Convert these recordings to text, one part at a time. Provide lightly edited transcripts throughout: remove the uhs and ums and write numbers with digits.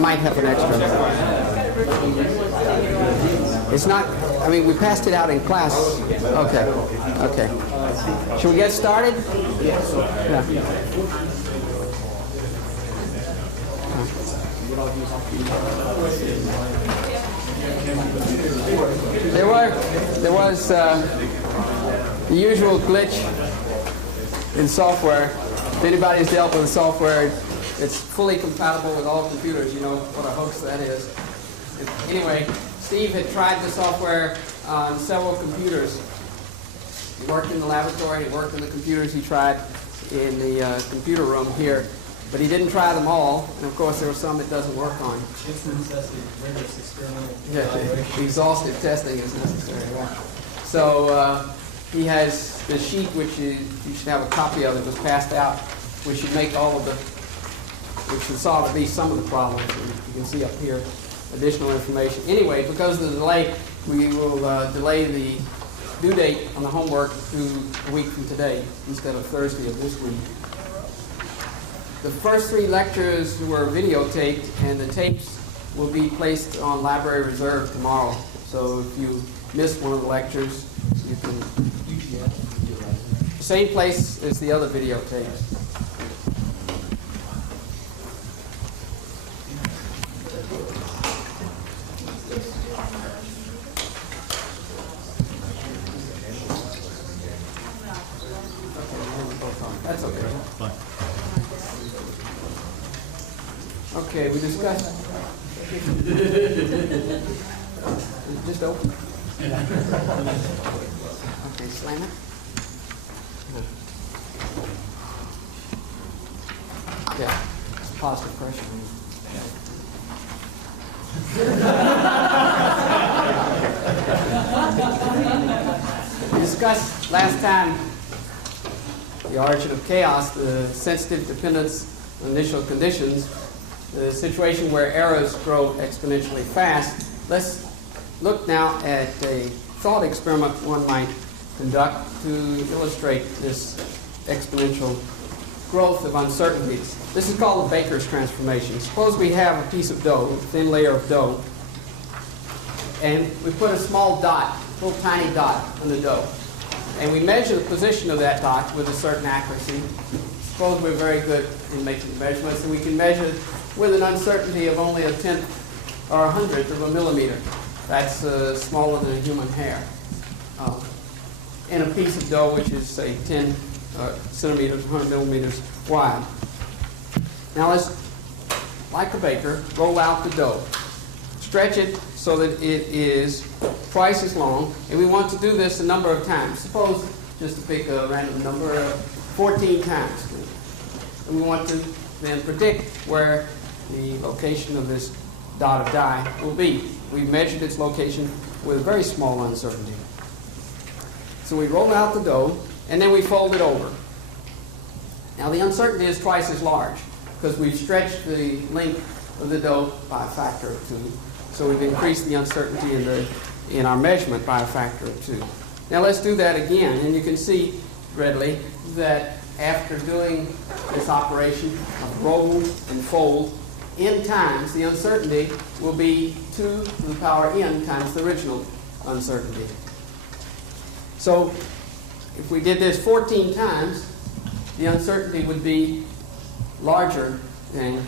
Might have an extra. It's not, I mean, we passed it out in class. Okay, okay. Should we get started? Yes. Yeah. There was the usual glitch in software. If anybody's dealt with the software, it's fully compatible with all computers. You know what a hoax that is. Anyway, Steve had tried the software on several computers. He worked in the laboratory, he worked on the computers he tried in the computer room here, but he didn't try them all, and of course there were some it doesn't work on. Yeah, exhaustive testing is necessary. Right? So he has the sheet, which you should have a copy of, that was passed out, which should make all of the, which should solve at least some of the problems. You can see up here additional information. Anyway, because of the delay, we will delay the due date on the homework to a week from today instead of Thursday of this week. The first 3 lectures were videotaped, and the tapes will be placed on Library Reserve tomorrow. So if you missed one of the lectures, you can same place as the other videotapes. That's okay. Fine. Okay, we discussed. Just open. Okay, slam it. Yeah, it's positive pressure. We discussed last time the origin of chaos, the sensitive dependence on initial conditions, the situation where errors grow exponentially fast. Let's look now at a thought experiment one might conduct to illustrate this exponential growth of uncertainties. This is called the Baker's transformation. Suppose we have a piece of dough, a thin layer of dough, and we put a small dot, a little tiny dot on the dough. And we measure the position of that dot with a certain accuracy. Suppose we're very good in making measurements, and we can measure with an uncertainty of only a tenth or a hundredth of a millimeter. That's smaller than a human hair. In a piece of dough which is, say, 10 centimeters, 100 millimeters wide. Now let's, like a baker, roll out the dough. Stretch it so that it is twice as long, and we want to do this a number of times. Suppose, just to pick a random number, 14 times. And we want to then predict where the location of this dot of dye will be. We've measured its location with a very small uncertainty. So we roll out the dough, and then we fold it over. Now the uncertainty is twice as large, because we've stretched the length of the dough by a factor of 2. So we've increased the uncertainty in our measurement by a factor of 2. Now let's do that again, and you can see readily that after doing this operation of roll and fold n times, the uncertainty will be 2 to the power n times the original uncertainty. So if we did this 14 times, the uncertainty would be larger than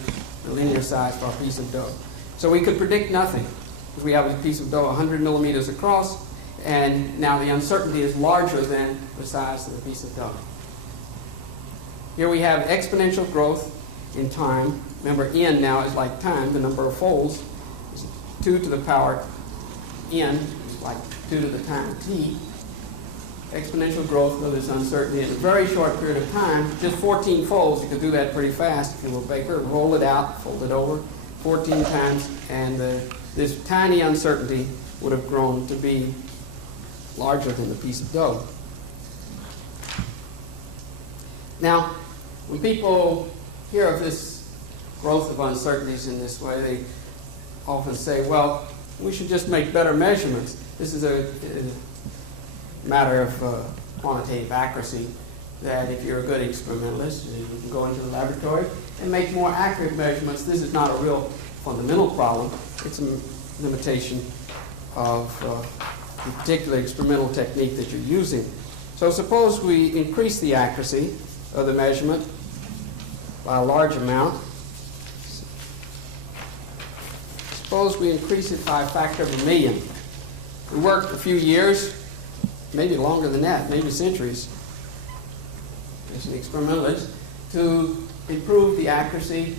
the linear size for our piece of dough. So we could predict nothing, because we have a piece of dough 100 millimeters across, and now the uncertainty is larger than the size of the piece of dough. Here we have exponential growth in time. Remember, n now is like time. The number of folds is 2 to the power n, like 2 to the time t. Exponential growth of this uncertainty in a very short period of time, just 14 folds. You could do that pretty fast if you were a baker. Roll it out, fold it over 14 times, and this tiny uncertainty would have grown to be larger than the piece of dough. Now, when people hear of this growth of uncertainties in this way, they often say, well, we should just make better measurements. This is a matter of quantitative accuracy, that if you're a good experimentalist, you can go into the laboratory and make more accurate measurements. This is not a real fundamental problem. It's a limitation of the particular experimental technique that you're using. So suppose we increase the accuracy of the measurement by a large amount. Suppose we increase it by a factor of 1,000,000. We worked a few years, maybe longer than that, maybe centuries, as an experimentalist, to improve the accuracy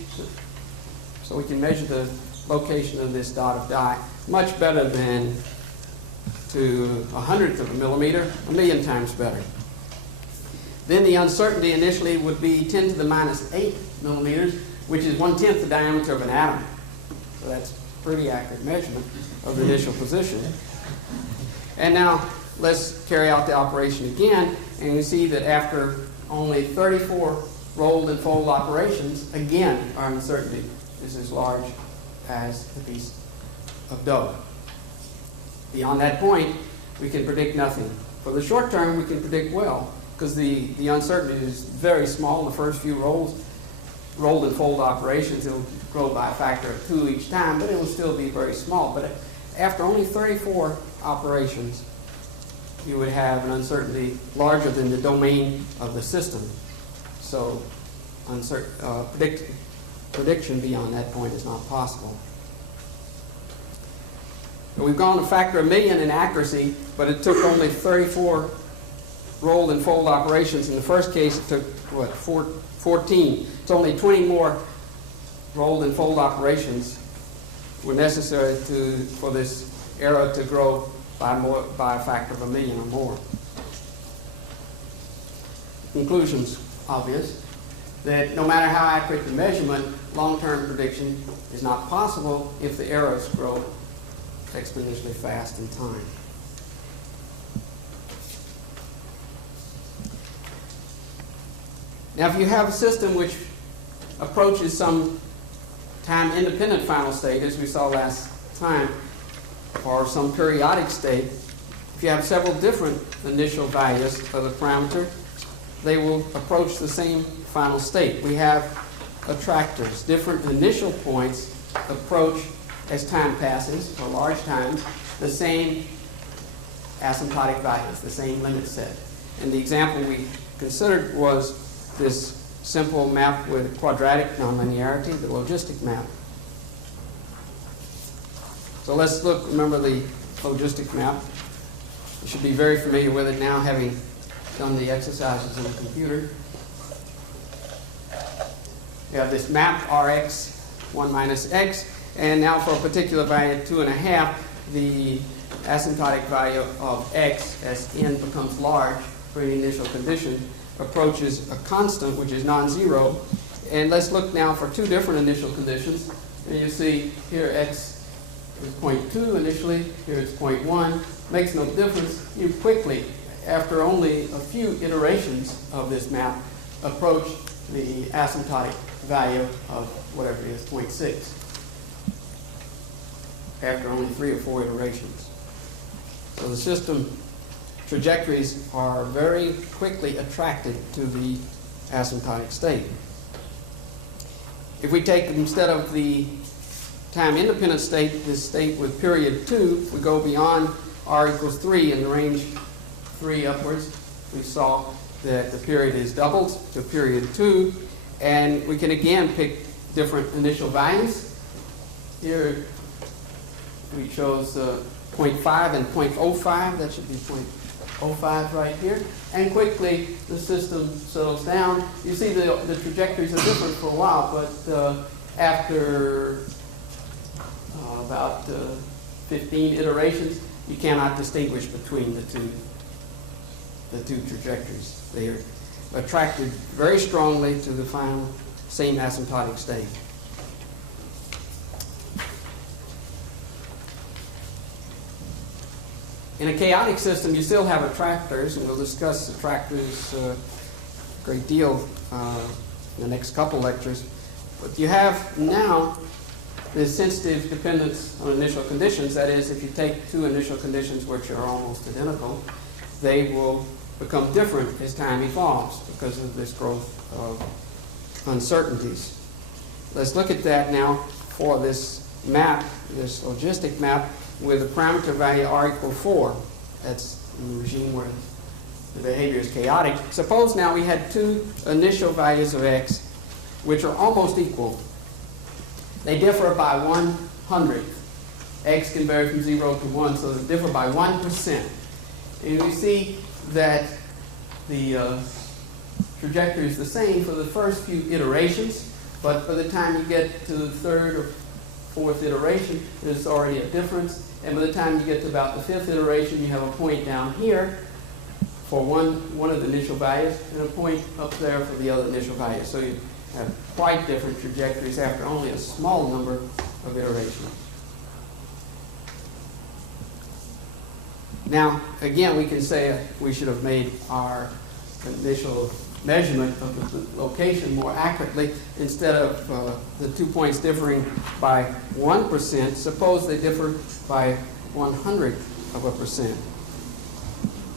so we can measure the location of this dot of dye much better than to 1/100th of a millimeter, 1,000,000 times better. Then the uncertainty initially would be 10 to the minus 8 millimeters, which is 1/10 the diameter of an atom. So that's a pretty accurate measurement of the initial position. And now let's carry out the operation again, and you see that after only 34 rolled and fold operations, again our uncertainty is as large as a piece of dough. Beyond that point, we can predict nothing. For the short term, we can predict well, because the uncertainty is very small in the first few rolled and fold operations. It will grow by a factor of 2 each time, but it will still be very small. But after only 34 operations, you would have an uncertainty larger than the domain of the system. So prediction beyond that point is not possible. We've gone a factor of 1,000,000 in accuracy, but it took only 34 rolled and fold operations. In the first case, it took, 14. It's only 20 more rolled and fold operations were necessary for this error to grow by a factor of 1,000,000 or more. Conclusion's obvious, that no matter how accurate the measurement, long-term prediction is not possible if the errors grow exponentially fast in time. Now, if you have a system which approaches some time-independent final state, as we saw last time, or some periodic state, if you have several different initial values of the parameter, they will approach the same final state. We have attractors. Different initial points approach, as time passes, for large times, the same asymptotic values, the same limit set. And the example we considered was this simple map with quadratic nonlinearity, the logistic map. So let's remember the logistic map. You should be very familiar with it now, having done the exercises on the computer. You have this map, Rx, 1 minus x, and now for a particular value, 2.5, the asymptotic value of x, as n becomes large for any initial condition, approaches a constant, which is non-zero. And let's look now for 2 different initial conditions. And you see here x is 0.2 initially, here it's 0.1. Makes no difference. You quickly, after only a few iterations of this map, approach the asymptotic value of whatever it is, 0.6. After only 3 or 4 iterations. So the system trajectories are very quickly attracted to the asymptotic state. If we take, instead of the time-independent state, this state with period 2, we go beyond r equals 3 in the range 3 upwards. We saw that the period is doubled to period 2, and we can again pick different initial values. Here we chose 0.5 and 0.05. That should be 0.05 right here. And quickly the system settles down. You see the trajectories are different for a while, but after about 15 iterations, you cannot distinguish between the two trajectories. They are attracted very strongly to the final same asymptotic state. In a chaotic system, you still have attractors, and we'll discuss attractors a great deal in the next couple lectures. But you have now this sensitive dependence on initial conditions. That is, if you take 2 initial conditions which are almost identical, they will become different as time evolves because of this growth of uncertainties. Let's look at that now for this map, this logistic map, with a parameter value r equal 4. That's in the regime where the behavior is chaotic. Suppose now we had two initial values of x which are almost equal. They differ by 1/100th. X can vary from 0 to 1, so they differ by 1%. And we see that the trajectory is the same for the first few iterations, but by the time you get to the third or fourth iteration, there's already a difference. And by the time you get to about the fifth iteration, you have a point down here for one of the initial values and a point up there for the other initial values. So you have quite different trajectories after only a small number of iterations. Now, again, we can say we should have made our initial measurement of the location more accurately. Instead of the 2 points differing by 1%, suppose they differ by 1/100th of a percent.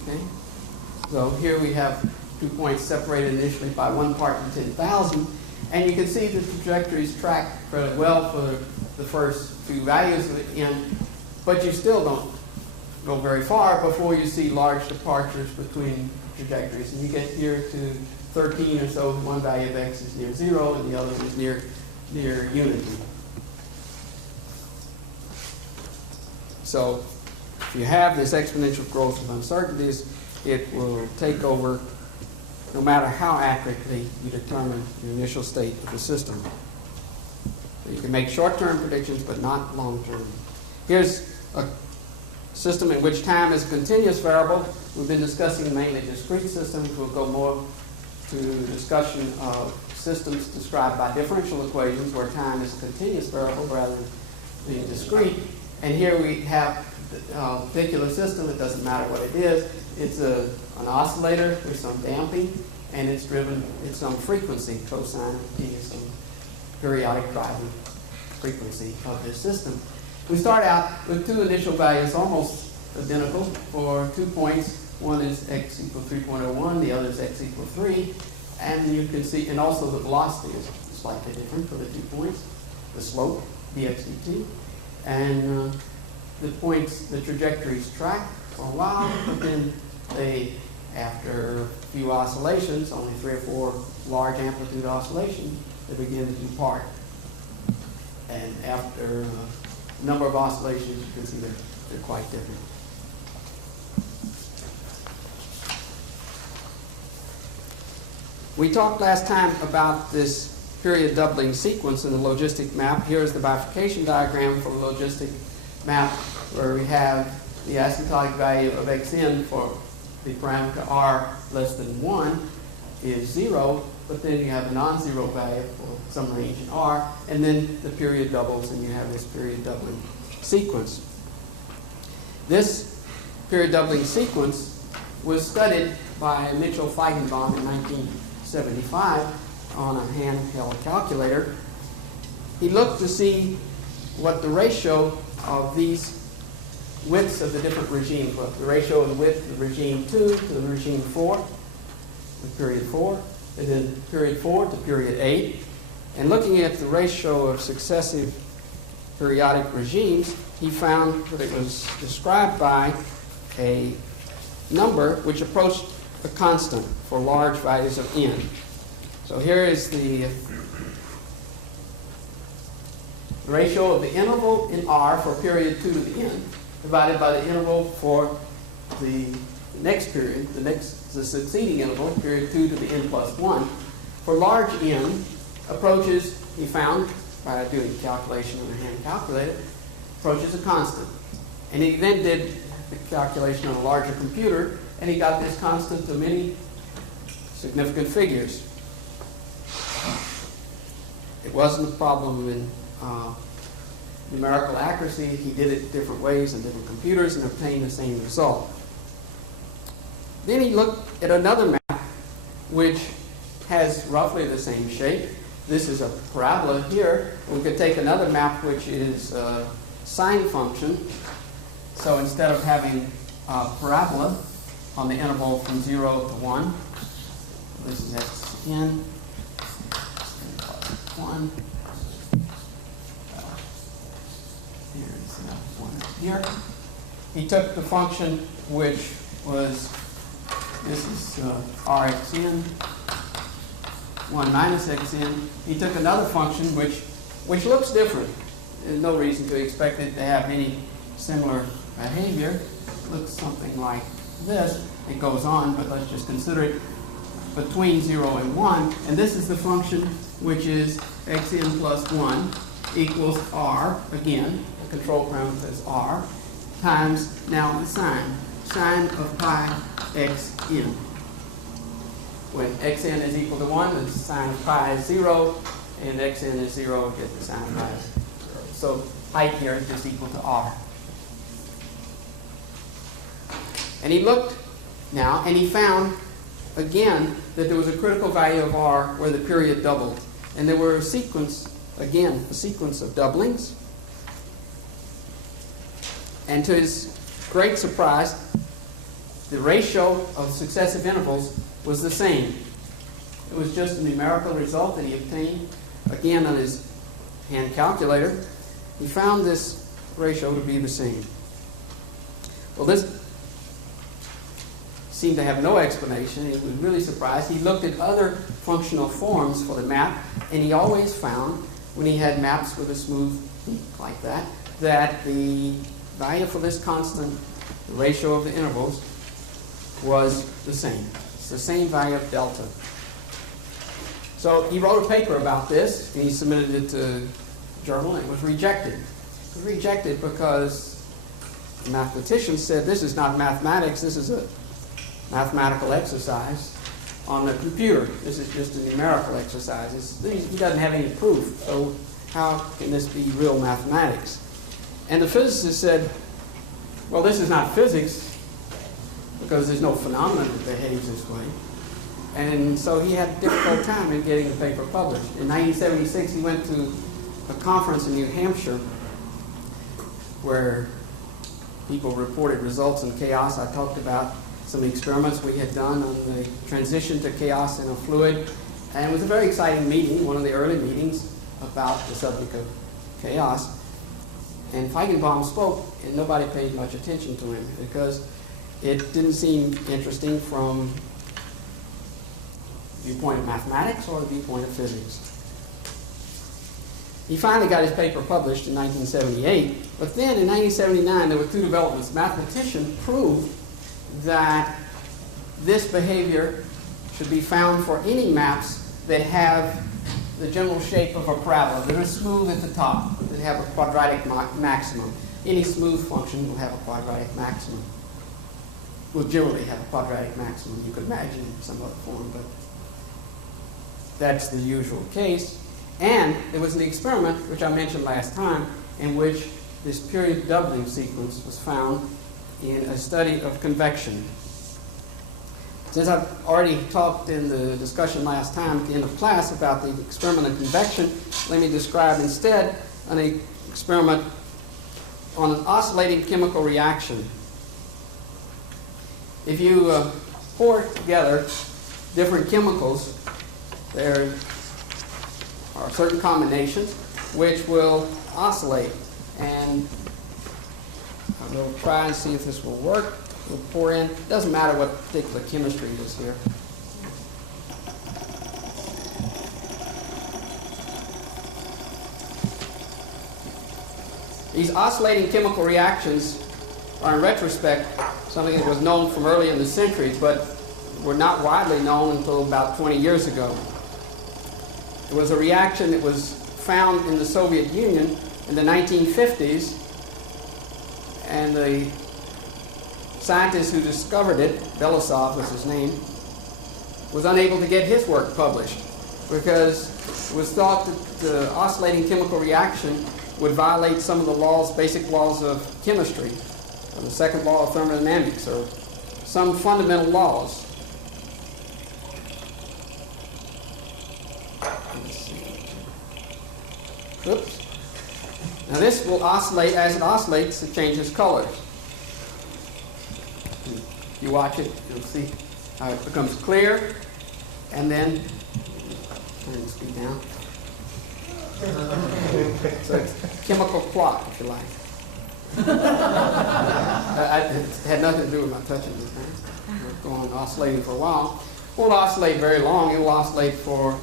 Okay? So here we have 2 points separated initially by 1 part in 10,000, and you can see the trajectories track fairly well for the first few values of the n, but you still don't go very far before you see large departures between trajectories. And you get here to 13 or so, one value of x is near 0 and the other is near unity. So if you have this exponential growth of uncertainties, it will take over no matter how accurately you determine the initial state of the system. So you can make short-term predictions, but not long-term. Here's a system in which time is a continuous variable. We've been discussing mainly discrete systems. We'll go more to discussion of systems described by differential equations where time is a continuous variable rather than being discrete. And here we have a particular system. It doesn't matter what it is. It's an oscillator with some damping, and it's driven at some frequency. Cosine of t is some periodic driving frequency of this system. We start out with two initial values almost identical for 2 points. One is x equals 3.01, the other is x equals 3. And you can see, and also the velocity is slightly different for the 2 points, the slope, dx dt. And the points, the trajectories track for a while, but then they, after a few oscillations, only 3 or 4 large amplitude oscillations, they begin to depart. And after a number of oscillations, you can see they're quite different. We talked last time about this period doubling sequence in the logistic map. Here's the bifurcation diagram for the logistic map, where we have the asymptotic value of xn for the parameter r less than 1 is 0, but then you have a non-zero value for some range in r, and then the period doubles and you have this period doubling sequence. This period doubling sequence was studied by Mitchell Feigenbaum in 1975 on a handheld calculator. He looked to see what the ratio of these widths of the different regimes was. The ratio of the width of regime 2 to the regime 4, the period 4, and then period 4 to period 8. And looking at the ratio of successive periodic regimes, he found that it was described by a number which approached a constant for large values of n. So here is the ratio of the interval in r for period 2 to the n divided by the interval for the next period, the succeeding interval, period 2 to the n plus 1. For large n, approaches, he found, by doing calculation on a hand calculator, approaches a constant. And he then did the calculation on a larger computer, and he got this constant to many significant figures. It wasn't a problem in numerical accuracy. He did it different ways in different computers and obtained the same result. Then he looked at another map which has roughly the same shape. This is a parabola here. We could take another map which is a sine function. So instead of having a parabola on the interval from 0 to 1, this is xn, 1. Here's one here. He took the function which was, this is Rxn, 1 minus xn. He took another function which looks different. There's no reason to expect it to have any similar behavior. It looks something like this. It goes on, but let's just consider it between 0 and 1. And this is the function which is xn plus 1 equals r, again, the control parameter is r, times now the sine of pi xn. When xn is equal to 1, the sine of pi is 0, and xn is 0, get the sine of pi is 0. So height here is just equal to r. And he looked now, and he found, again, that there was a critical value of r where the period doubled. And there were a sequence, again, a sequence of doublings. And to his great surprise, the ratio of successive intervals was the same. It was just a numerical result that he obtained, again, on his hand calculator. He found this ratio to be the same. Well, this seemed to have no explanation. He was really surprised. He looked at other functional forms for the map, and he always found, when he had maps with a smooth peak like that, that the value for this constant, the ratio of the intervals, was the same. It's the same value of delta. So he wrote a paper about this, and he submitted it to a journal, and it was rejected. It was rejected because the mathematicians said, this is not mathematics, this is a mathematical exercise on the computer. This is just a numerical exercise. He doesn't have any proof, so how can this be real mathematics? And the physicist said, well, this is not physics, because there's no phenomenon that behaves this way. And so he had a difficult time in getting the paper published. In 1976, he went to a conference in New Hampshire where people reported results in chaos. I talked about some experiments we had done on the transition to chaos in a fluid. And it was a very exciting meeting, one of the early meetings about the subject of chaos. And Feigenbaum spoke, and nobody paid much attention to him because it didn't seem interesting from the viewpoint of mathematics or the viewpoint of physics. He finally got his paper published in 1978, but then in 1979 there were two developments. A mathematician proved that this behavior should be found for any maps that have the general shape of a parabola, that are smooth at the top, that have a quadratic maximum. Any smooth function will have a quadratic maximum. Will generally have a quadratic maximum. You could imagine some other form, but that's the usual case. And there was an experiment, which I mentioned last time, in which this period doubling sequence was found in a study of convection. Since I've already talked in the discussion last time at the end of class about the experiment of convection, let me describe instead an experiment on an oscillating chemical reaction. If you pour together different chemicals, there are certain combinations which will oscillate. And we'll try and see if this will work. We'll pour in. It doesn't matter what particular chemistry is here. These oscillating chemical reactions are, in retrospect, something that was known from early in the century, but were not widely known until about 20 years ago. It was a reaction that was found in the Soviet Union in the 1950s, and the scientist who discovered it, Belousov was his name, was unable to get his work published because it was thought that the oscillating chemical reaction would violate some of the laws, basic laws of chemistry, or the second law of thermodynamics, or some fundamental laws. Oops. Now this will oscillate. As it oscillates, it changes colors. If you watch it, you'll see how it becomes clear, and then turn the speed down. So it's chemical clock, if you like. It had nothing to do with my touching these things. We're going oscillating for a while. Won't oscillate very long. It will oscillate for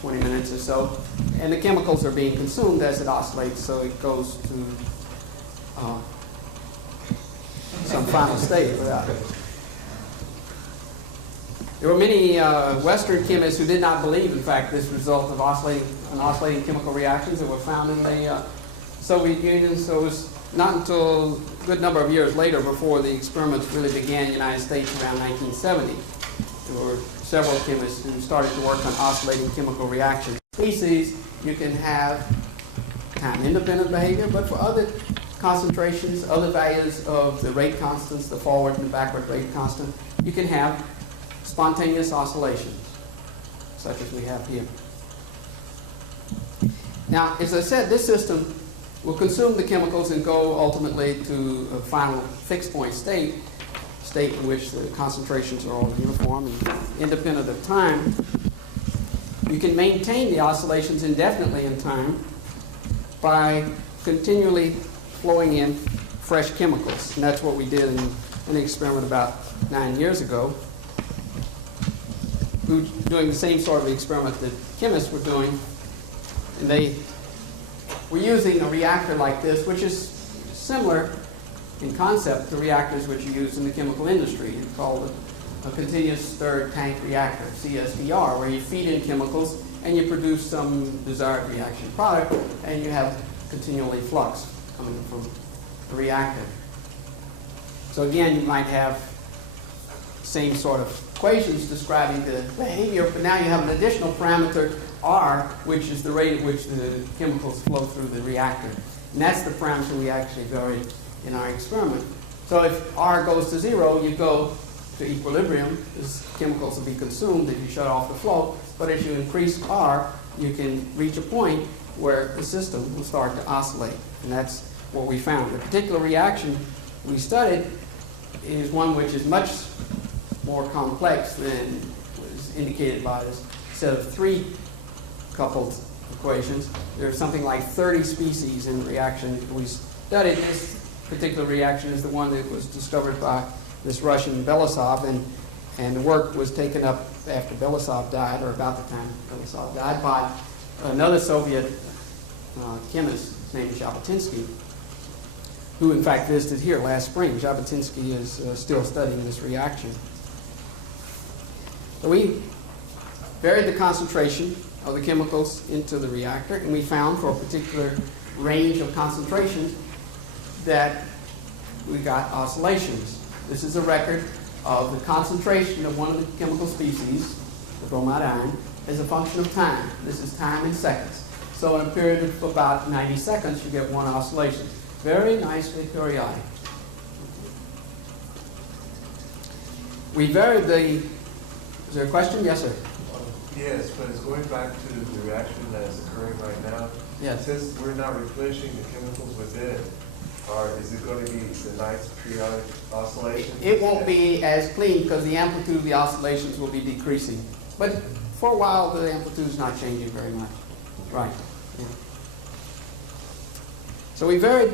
20 minutes or so. And the chemicals are being consumed as it oscillates, so it goes to some final state without it. There were many Western chemists who did not believe, in fact, this result of oscillating chemical reactions that were found in the Soviet Union. So it was not until a good number of years later before the experiments really began in the United States around 1970. There were several chemists who started to work on oscillating chemical reactions. Species, you can have time-independent behavior, but for other concentrations, other values of the rate constants, the forward and the backward rate constant, you can have spontaneous oscillations, such as we have here. Now, as I said, this system will consume the chemicals and go ultimately to a final fixed point state in which the concentrations are all uniform and independent of time. You can maintain the oscillations indefinitely in time by continually flowing in fresh chemicals. And that's what we did in an experiment about 9 years ago. We were doing the same sort of experiment that chemists were doing, and they were using a reactor like this, which is similar in concept to reactors which are used in the chemical industry. It's called a continuous stirred tank reactor, CSTR, where you feed in chemicals and you produce some desired reaction product, and you have continually flux coming from the reactor. So again, you might have same sort of equations describing the behavior, but now you have an additional parameter, R, which is the rate at which the chemicals flow through the reactor. And that's the parameter we actually varied in our experiment. So if R goes to 0, you go to equilibrium. These chemicals will be consumed if you shut off the flow. But as you increase R, you can reach a point where the system will start to oscillate. And that's what we found. The particular reaction we studied is one which is much more complex than was indicated by this set of 3 coupled equations. There's something like 30 species in the reaction we studied. This particular reaction is the one that was discovered by this Russian Belousov, and the work was taken up after Belousov died, or about the time Belousov died, by another Soviet chemist named Zhabotinsky, who in fact visited here last spring. Zhabotinsky is still studying this reaction. So we varied the concentration of the chemicals into the reactor, and we found for a particular range of concentrations that we got oscillations. This is a record of the concentration of one of the chemical species, the bromide ion, as a function of time. This is time in seconds. So in a period of about 90 seconds, you get one oscillation. Very nicely periodic. We varied the... Is there a question? Yes, sir. Yes, but it's going back to the reaction that is occurring right now. Yes. Since we're not replacing the chemicals within, or is it going to be the nice periodic oscillation? It won't be as clean because the amplitude of the oscillations will be decreasing. But for a while, the amplitude is not changing very much. Right. Yeah. So we varied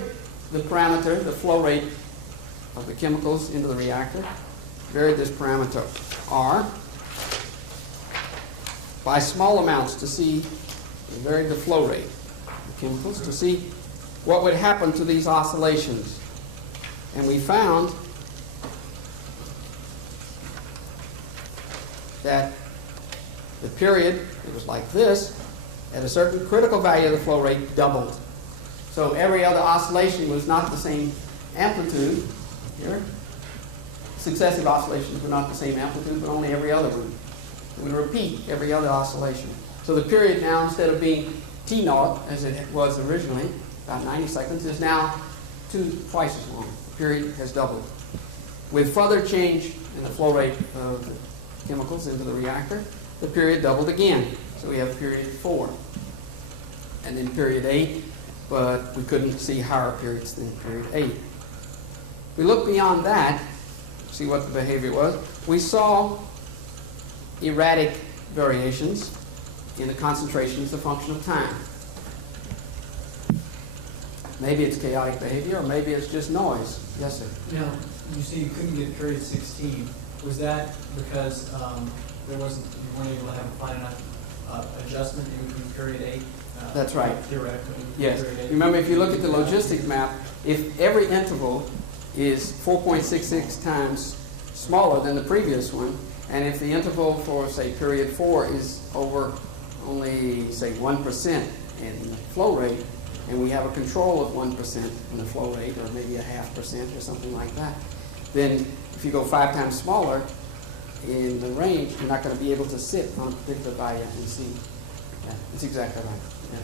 the parameter, the flow rate of the chemicals into the reactor. Varied this parameter R by small amounts to see, we varied the flow rate of the chemicals to see what would happen to these oscillations. And we found that the period, it was like this, at a certain critical value of the flow rate doubled. So every other oscillation was not the same amplitude here. Successive oscillations were not the same amplitude, but only every other one. It would repeat every other oscillation. So the period now, instead of being T0, as it was originally, about 90 seconds, is now twice as long. The period has doubled. With further change in the flow rate of the chemicals into the reactor, the period doubled again. So we have period 4. And then period 8, but we couldn't see higher periods than period 8. We looked beyond that, see what the behavior was. We saw erratic variations in the concentration as a function of time. maybe it's chaotic behavior, or maybe it's just noise. Yes, sir. Now, you say you couldn't get period 16. Was that because you weren't able to have a fine enough adjustment in period 8? That's right. Theoretically. Yes. Period 8? Remember, if you look at the logistic map, if every interval is 4.66 times smaller than the previous one, and if the interval for, say, period 4 is over only, say, 1% in flow rate, and we have a control of 1% in the flow rate, or maybe a 0.5% or something like that, then if you go 5 times smaller in the range, you're not going to be able to sit on a particular value and see. Yeah, that's exactly right. Yeah.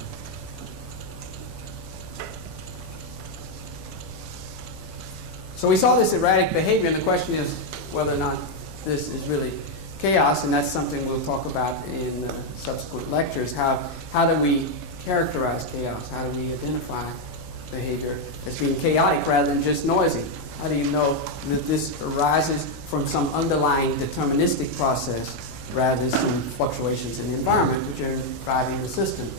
So we saw this erratic behavior, and the question is whether or not this is really chaos, and that's something we'll talk about in subsequent lectures. How do we characterize chaos? How do we identify behavior as being chaotic rather than just noisy? How do you know that this arises from some underlying deterministic process rather than some fluctuations in the environment which are driving the system?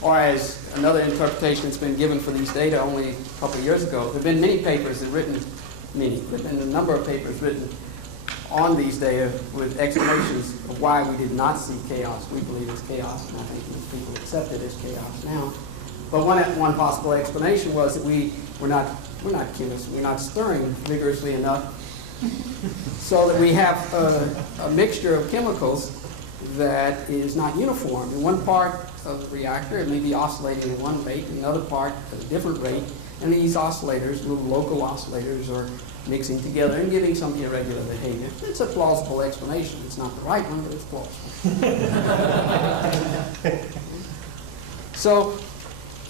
Or as another interpretation that's been given for these data only a couple of years ago, there have been many papers that there have been a number of papers written on these data with explanations of why we did not see chaos. We believe it's chaos, and I think most people accept it as chaos now. But one possible explanation was that we're not chemists. We're not stirring vigorously enough so that we have a mixture of chemicals that is not uniform. In one part of the reactor, it may be oscillating at one rate, in another part at a different rate, and these oscillators, little local oscillators, are mixing together and giving some irregular behavior. It's a plausible explanation. It's not the right one, but it's plausible. So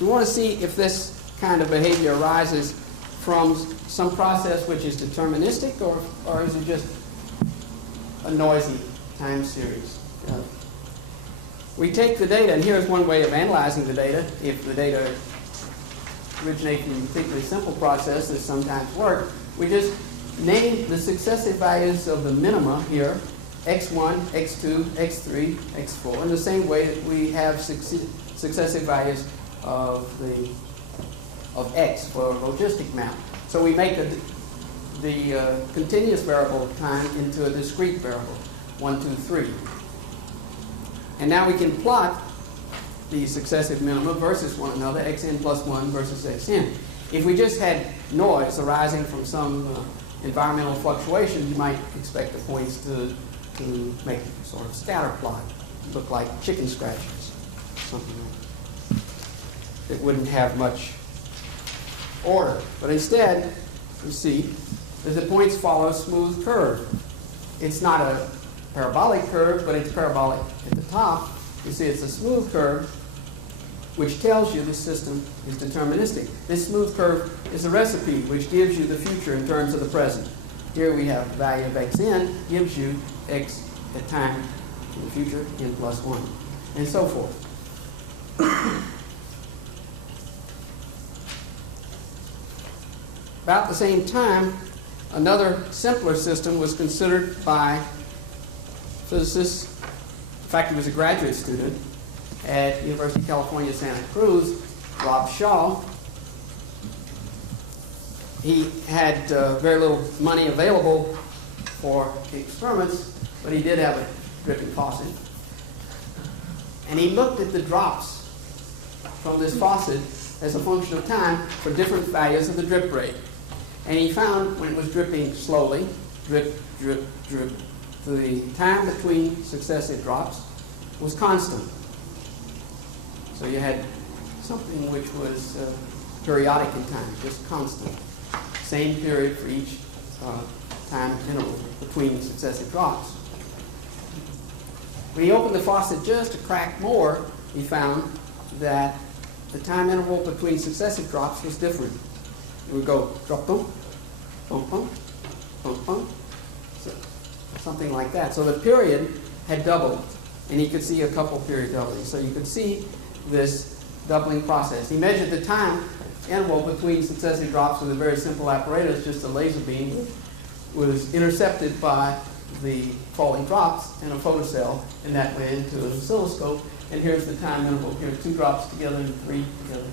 we want to see if this kind of behavior arises from some process which is deterministic, or is it just a noisy time series? We take the data, and here's one way of analyzing the data. If the data originate from a particularly simple process that sometimes work, we just name the successive values of the minima here, x1, x2, x3, x4, in the same way that we have successive values of x for a logistic map. So we make the continuous variable time into a discrete variable, 1, 2, 3. And now we can plot the successive minima versus one another, xn plus 1 versus xn. If we just had noise arising from some environmental fluctuation, you might expect the points to make sort of scatter plot, look like chicken scratches, something like that. It wouldn't have much order. But instead, you see that the points follow a smooth curve. It's not a parabolic curve, but it's parabolic at the top. You see it's a smooth curve, which tells you the system is deterministic. This smooth curve is a recipe which gives you the future in terms of the present. Here we have the value of xn gives you x at time in the future, n plus 1, and so forth. About the same time, another simpler system was considered by physicists. In fact, he was a graduate student at University of California, Santa Cruz, Rob Shaw. He had very little money available for experiments, but he did have a dripping faucet. And he looked at the drops from this faucet as a function of time for different values of the drip rate. And he found when it was dripping slowly, drip, drip, drip, the time between successive drops was constant. So you had something which was periodic in time, just constant. Same period for each time interval between successive drops. When he opened the faucet just a crack more, he found that the time interval between successive drops was different. It would go drop, boom, boom, boom, boom, boom, something like that. So the period had doubled, and he could see a couple period doublings. So you could see this doubling process. He measured the time interval between successive drops with a very simple apparatus, just a laser beam, was intercepted by the falling drops in a photocell, and that went into an oscilloscope. And here's the time interval. Here, 2 drops together and 3 together.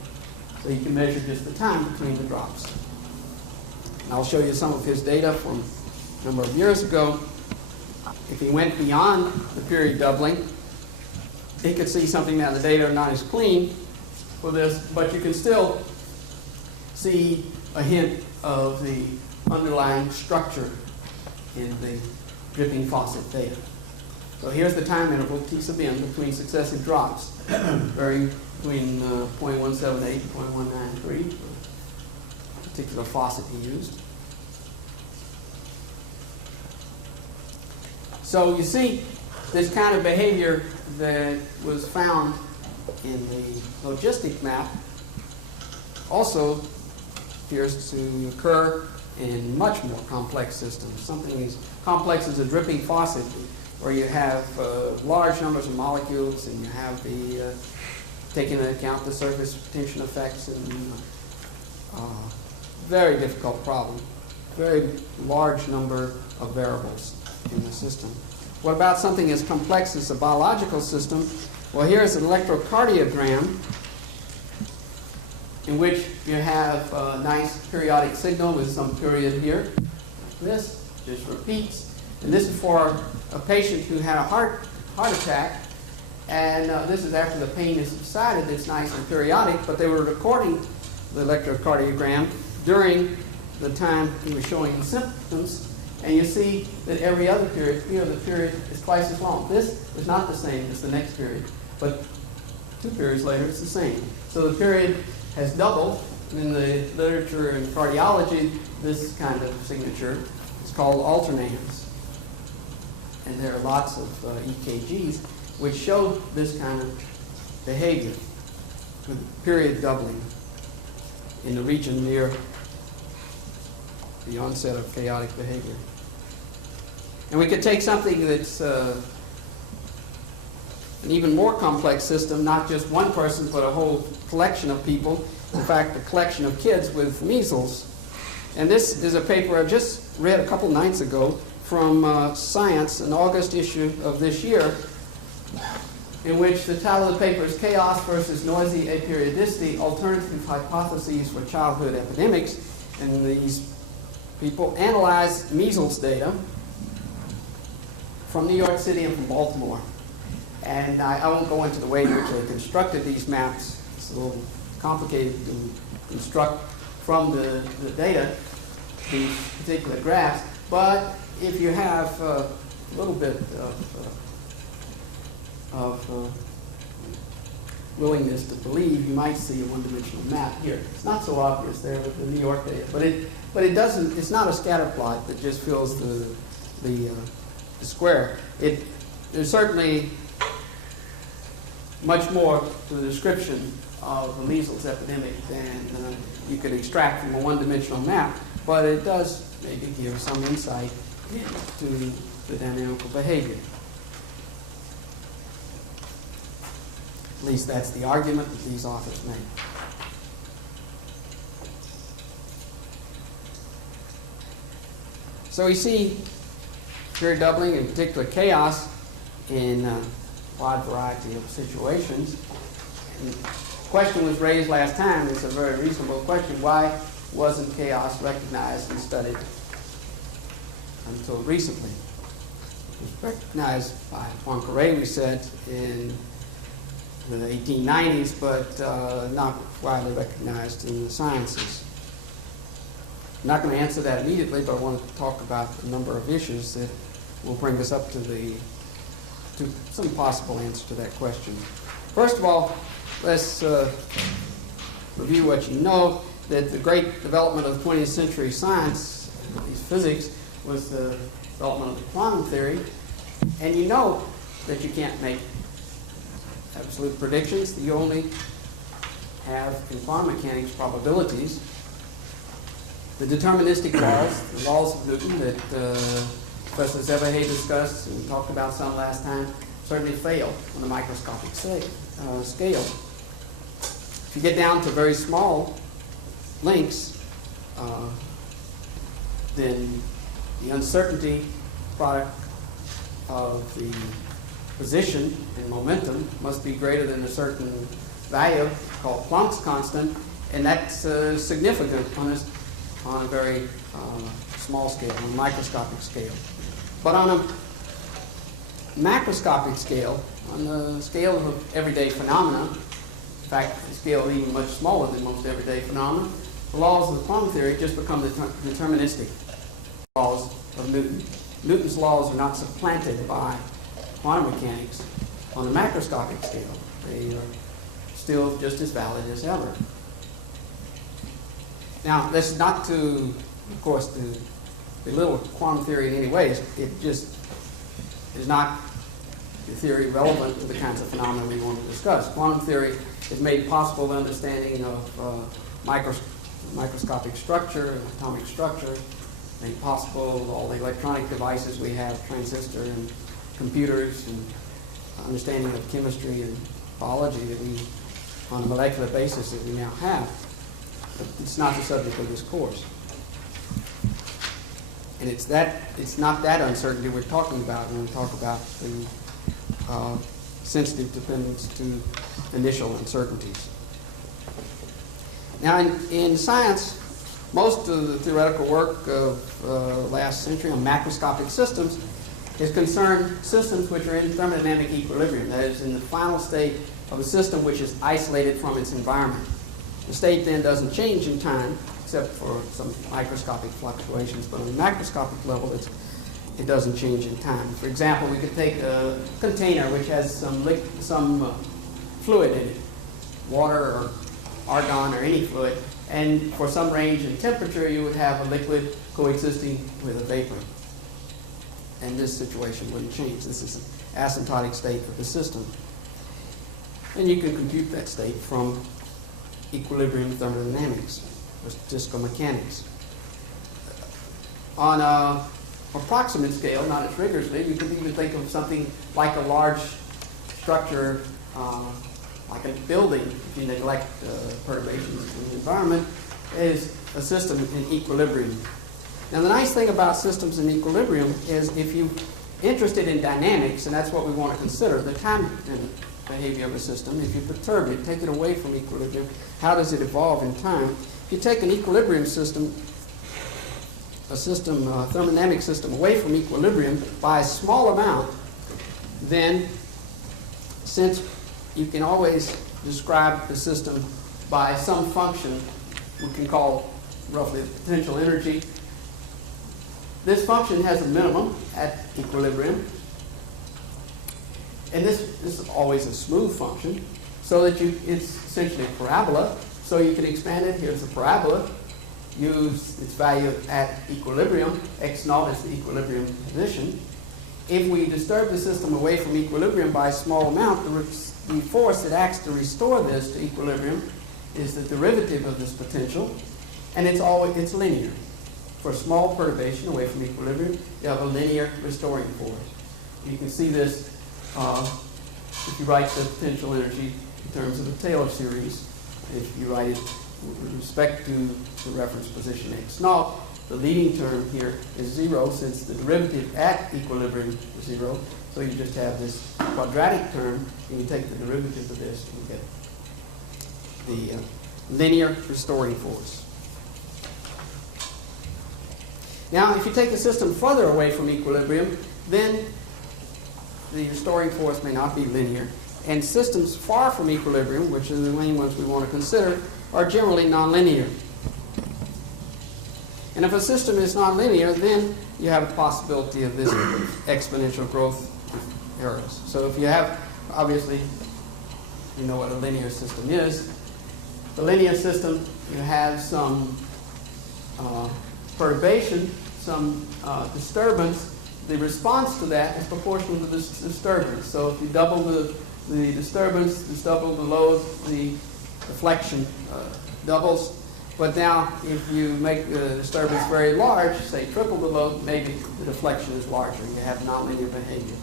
So you can measure just the time between the drops. And I'll show you some of his data from a number of years ago. If he went beyond the period doubling, he could see something. Now the data are not as clean for this, but you can still see a hint of the underlying structure in the dripping faucet data. So here's the time interval, T sub n, between successive drops, varying between 0.178 and 0.193, the particular faucet he used. So you see this kind of behavior that was found in the logistic map also appears to occur in much more complex systems. Something as complex as a dripping faucet, where you have large numbers of molecules and you have the taking into account the surface tension effects, and very difficult problem. Very large number of variables in the system. What about something as complex as a biological system? Well, here's an electrocardiogram in which you have a nice periodic signal with some period here. This just repeats. And this is for a patient who had a heart attack. And this is after the pain has subsided. It's nice and periodic, but they were recording the electrocardiogram during the time he was showing the symptoms. And you see that every other period, here the period is twice as long. This is not the same as the next period, but 2 periods later it's the same. So the period has doubled. In the literature in cardiology, this kind of signature is called alternans. And there are lots of EKGs which show this kind of behavior, with period doubling in the region near the onset of chaotic behavior. And we could take something that's an even more complex system, not just one person, but a whole collection of people. In fact, a collection of kids with measles. And this is a paper I just read a couple nights ago from Science, an August issue of this year, in which the title of the paper is Chaos versus Noisy Aperiodicity, Alternative Hypotheses for Childhood Epidemics. And these people analyzed measles data from New York City and from Baltimore. And I won't go into the way in which they constructed these maps. It's a little complicated to construct from the data these particular graphs. But if you have a little bit of willingness to believe, you might see a one-dimensional map here. It's not so obvious there with the New York data, but it doesn't. It's not a scatter plot that just fills the square. There's certainly much more to the description of the measles epidemic than you could extract from a one-dimensional map, but it does maybe give some insight into the dynamical behavior. At least that's the argument that these authors make. So we see period doubling, in particular chaos, in a wide variety of situations. And the question was raised last time. It's a very reasonable question. Why wasn't chaos recognized and studied until recently? It was recognized by Poincaré, we said, in the 1890s, but not widely recognized in the sciences. I'm not going to answer that immediately, but I want to talk about a number of issues that will bring us up to some possible answer to that question. First of all, let's review what you know, that the great development of the 20th century science, at least physics, was the development of the quantum theory. And you know that you can't make absolute predictions, that you only have, in quantum mechanics, probabilities. The deterministic laws, the laws of Newton that Professor Zebahay discussed and we talked about some last time, certainly fail on a microscopic scale. If you get down to very small links, then the uncertainty product of the position and momentum must be greater than a certain value called Planck's constant, And that's significant on a very small scale, on a microscopic scale. But on a macroscopic scale, on the scale of everyday phenomena, in fact, the scale even much smaller than most everyday phenomena, the laws of the quantum theory just become deterministic laws of Newton. Newton's laws are not supplanted by quantum mechanics on a macroscopic scale. They are still just as valid as ever. Now, this is not to, of course, to belittle quantum theory in any way. It just is not the theory relevant to the kinds of phenomena we want to discuss. Quantum theory has made possible the understanding of microscopic structure and atomic structure, made possible all the electronic devices we have, transistor and computers, and understanding of chemistry and biology that we, on a molecular basis, that we now have. But it's not the subject of this course. And it's not that uncertainty we're talking about when we talk about the sensitive dependence to initial uncertainties. Now, in science, most of the theoretical work of last century on macroscopic systems is concerned systems which are in thermodynamic equilibrium, that is, in the final state of a system which is isolated from its environment. The state then doesn't change in time, except for some microscopic fluctuations, but on the macroscopic level, it doesn't change in time. For example, we could take a container which has some fluid in it, water or argon or any fluid, and for some range in temperature, you would have a liquid coexisting with a vapor. And this situation wouldn't change. This is an asymptotic state of the system. And you can compute that state from equilibrium thermodynamics or statistical mechanics. On an approximate scale, not as rigorously, you can even think of something like a large structure, like a building, if you neglect perturbations in the environment, is a system in equilibrium. Now, the nice thing about systems in equilibrium is if you're interested in dynamics, and that's what we want to consider, the time and behavior of a system, if you perturb it, take it away from equilibrium, how does it evolve in time? If you take an equilibrium system, a thermodynamic system away from equilibrium by a small amount, then since you can always describe the system by some function we can call roughly the potential energy, this function has a minimum at equilibrium. And this is always a smooth function, so that it's essentially a parabola. So you can expand it. Here's the parabola. Use its value at equilibrium. X naught is the equilibrium position. If we disturb the system away from equilibrium by a small amount, the force that acts to restore this to equilibrium is the derivative of this potential, and it's linear. For a small perturbation away from equilibrium, you have a linear restoring force. You can see this if you write the potential energy in terms of the Taylor series. If you write it with respect to the reference position x naught, the leading term here is 0 since the derivative at equilibrium is 0. So you just have this quadratic term, and you take the derivative of this, and you get the linear restoring force. Now, if you take the system further away from equilibrium, then the restoring force may not be linear. And systems far from equilibrium, which are the main ones we want to consider, are generally nonlinear. And if a system is nonlinear, then you have the possibility of this exponential growth errors. So if you have, obviously, you know what a linear system is. The linear system, you have some perturbation, some disturbance. The response to that is proportional to this disturbance. So if you double the disturbance, just double the load, the deflection doubles. But now, if you make the disturbance very large, say triple the load, maybe the deflection is larger. You have nonlinear behavior.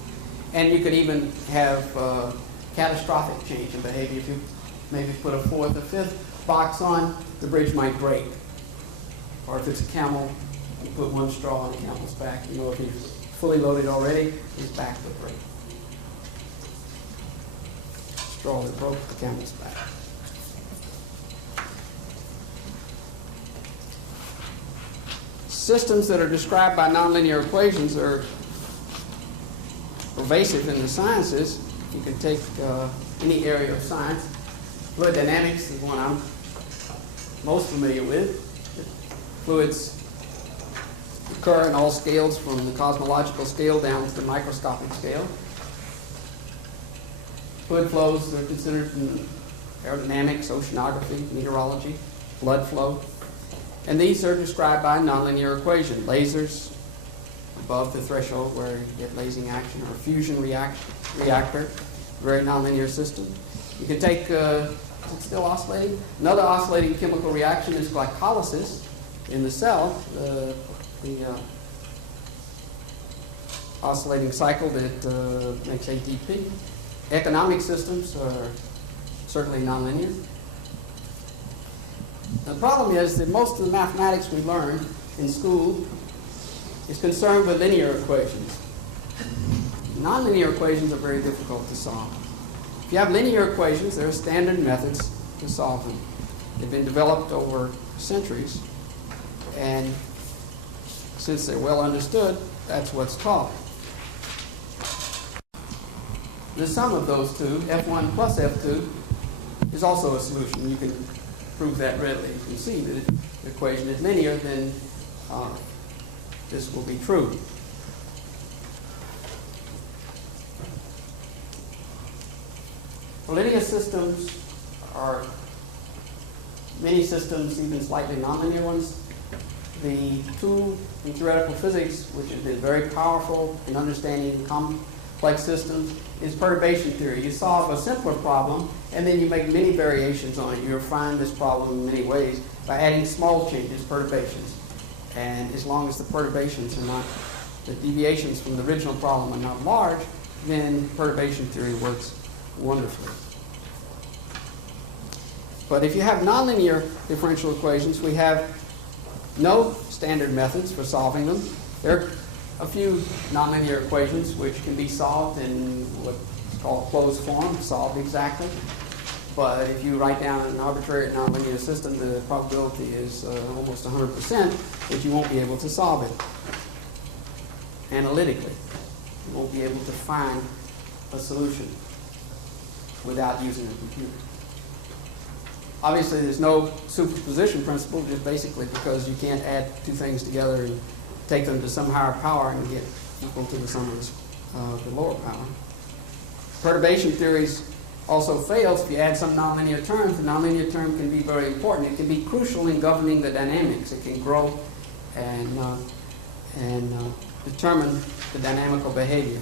And you could even have catastrophic change in behavior. If you maybe put a fourth or fifth box on, the bridge might break. Or if it's a camel, you put one straw on the camel's back. You know, if he's fully loaded already, his back would break. Straw that broke the camel's back. systems that are described by nonlinear equations are pervasive in the sciences. You can take any area of science. Fluid dynamics is one I'm most familiar with. Fluids occur in all scales, from the cosmological scale down to the microscopic scale. Fluid flows are considered in aerodynamics, oceanography, meteorology, blood flow. And these are described by a nonlinear equation. Lasers above the threshold where you get lasing action, or a fusion reactor, very nonlinear system. You can take, is it still oscillating? Another oscillating chemical reaction is glycolysis in the cell, the oscillating cycle that makes ATP. Economic systems are certainly nonlinear. The problem is that most of the mathematics we learn in school is concerned with linear equations. Nonlinear equations are very difficult to solve. If you have linear equations, there are standard methods to solve them. They've been developed over centuries, and since they're well understood, that's what's taught. The sum of those two, F1 plus F2, is also a solution. You can prove that readily. You can see that if the equation is linear, then this will be true. Linear systems are many systems, even slightly nonlinear ones. The tool in theoretical physics, which has been very powerful in understanding complex systems, is perturbation theory. You solve a simpler problem, and then you make many variations on it. You refine this problem in many ways by adding small changes, perturbations. And as long as the perturbations are not, the deviations from the original problem are not large, then perturbation theory works wonderfully. But if you have nonlinear differential equations, we have no standard methods for solving them. There are a few nonlinear equations which can be solved in what's called closed form, solved exactly. But if you write down an arbitrary nonlinear system, the probability is almost 100% that you won't be able to solve it analytically. You won't be able to find a solution without using a computer. Obviously, there's no superposition principle, just basically because you can't add two things together and take them to some higher power and get equal to the sum of the lower power. Perturbation theories also fails if you add some nonlinear terms. The nonlinear term can be very important. It can be crucial in governing the dynamics. It can grow and determine the dynamical behavior.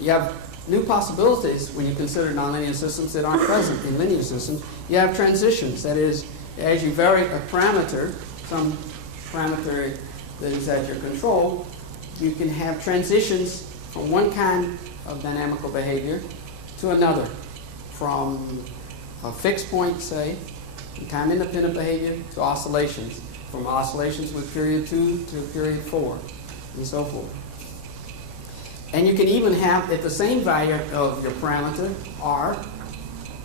You have new possibilities when you consider nonlinear systems that aren't present in linear systems. You have transitions. That is, as you vary a parameter, some parameter that is at your control, you can have transitions from one kind of dynamical behavior to another, from a fixed point, say, time-independent behavior, to oscillations, from oscillations with period 2 to period 4, and so forth. And you can even have, at the same value of your parameter, R,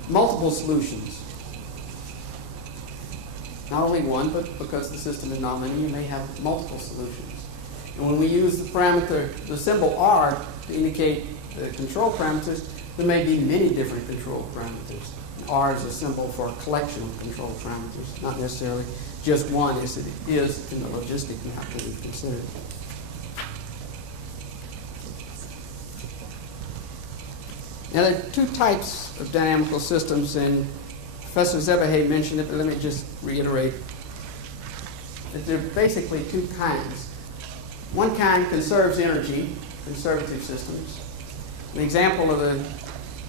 multiple solutions. Not only one, but because the system is nonlinear, you may have multiple solutions. And when we use the parameter, the symbol R, to indicate the control parameters, there may be many different control parameters. R is a symbol for a collection of control parameters, not necessarily just one, as it is in the logistic map that we've considered. Now, there are two types of dynamical systems, and Professor Zebahay mentioned it, but let me just reiterate that there are basically two kinds. One kind conserves energy, conservative systems. An example of the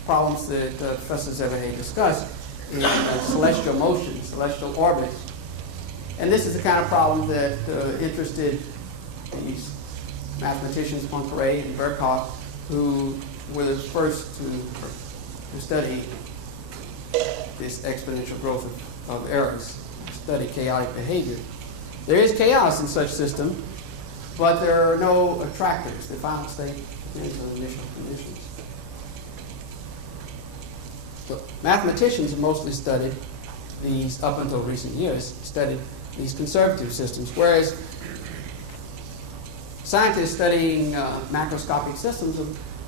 problems that Professor Zebahay discussed is celestial motion, celestial orbits. And this is the kind of problem that interested these mathematicians, Poincaré and Birkhoff, who were the first to study this exponential growth of errors, study chaotic behavior. There is chaos in such system, but there are no attractors. The final state depends on initial conditions. So mathematicians have mostly studied these, up until recent years, studied these conservative systems, whereas scientists studying macroscopic systems are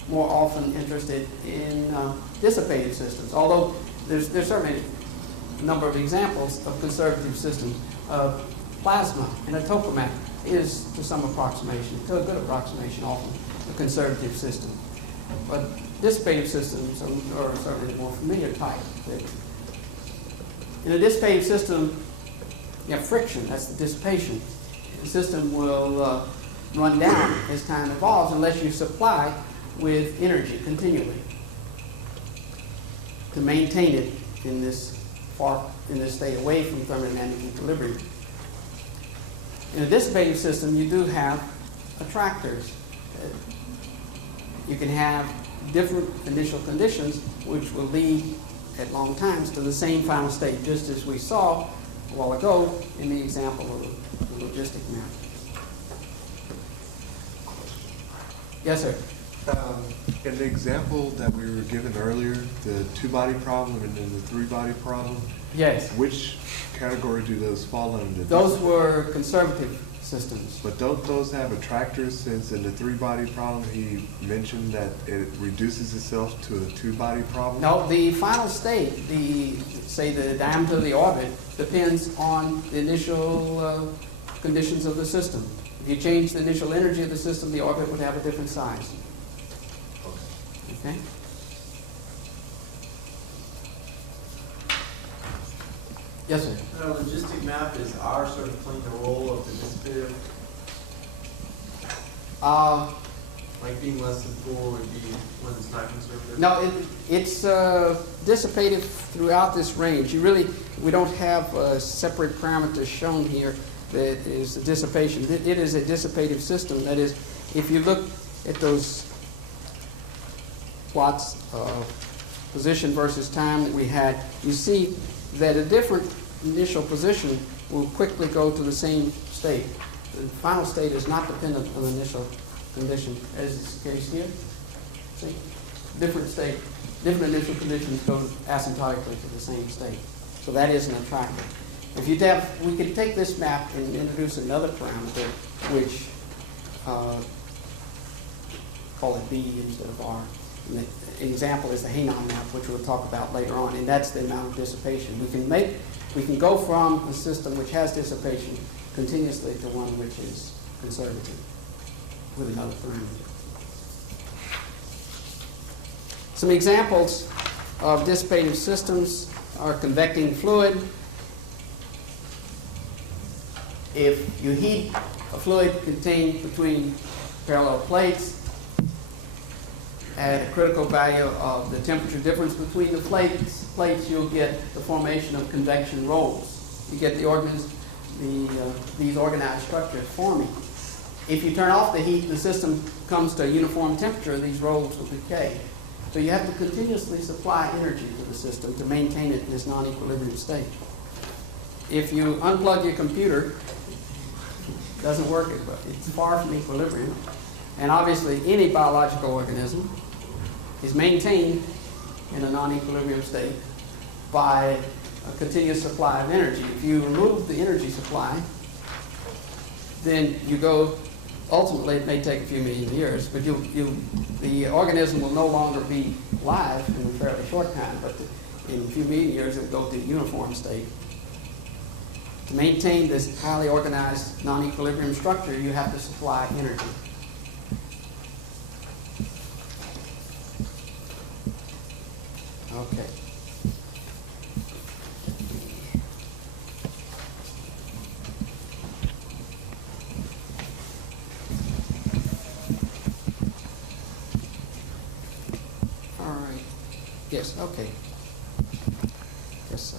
more often interested in dissipative systems, although there's certainly a number of examples of conservative systems. Plasma and a tokamak is, to some approximation, to a good approximation, often a conservative system. But dissipative systems are certainly the more familiar type. In a dissipative system, you have friction, that's the dissipation. The system will run down as time evolves unless you supply with energy continually to maintain it in this state away from thermodynamic equilibrium. In a dissipative system, you do have attractors. You can have different initial conditions which will lead at long times to the same final state, just as we saw a while ago in the example of the logistic map. Yes, sir. In the example that we were given earlier, the two-body problem and then the three-body problem, Yes. which category do those fall under? Those were conservative systems. But don't those have attractors, since in the three-body problem he mentioned that it reduces itself to a two-body problem? No, the final state, say the diameter of the orbit, depends on the initial conditions of the system. If you change the initial energy of the system, the orbit would have a different size. Okay? Yes, sir. The logistic map is R sort of playing the role of the dissipative, like being less than 4 would be when it's not conservative. No, it's dissipative throughout this range. We don't have separate parameters shown here that is the dissipation. It is a dissipative system. That is, if you look at those plots of position versus time that we had, you see that a different initial position will quickly go to the same state. The final state is not dependent on the initial condition, as is the case here. See? Different state, different initial conditions go asymptotically to the same state. So that is an attractor. If you we could take this map and introduce another parameter, which call it B instead of R. And the example is the Hanon map, which we'll talk about later on, and that's the amount of dissipation. We can go from a system which has dissipation continuously to one which is conservative with another parameter. Some examples of dissipative systems are convecting fluid. If you heat a fluid contained between parallel plates at a critical value of the temperature difference between the plates, you'll get the formation of convection rolls. You get these organized structures forming. If you turn off the heat, the system comes to a uniform temperature, these rolls will decay. So you have to continuously supply energy to the system to maintain it in this non-equilibrium state. If you unplug your computer, it doesn't work, but it's far from equilibrium. And obviously, any biological organism is maintained in a non-equilibrium state by a continuous supply of energy. If you remove the energy supply, then you go, ultimately it may take a few million years, but the organism will no longer be live in a fairly short time, but in a few million years it will go to a uniform state. To maintain this highly organized non-equilibrium structure, you have to supply energy. Okay. All right. Yes, okay. Guess so.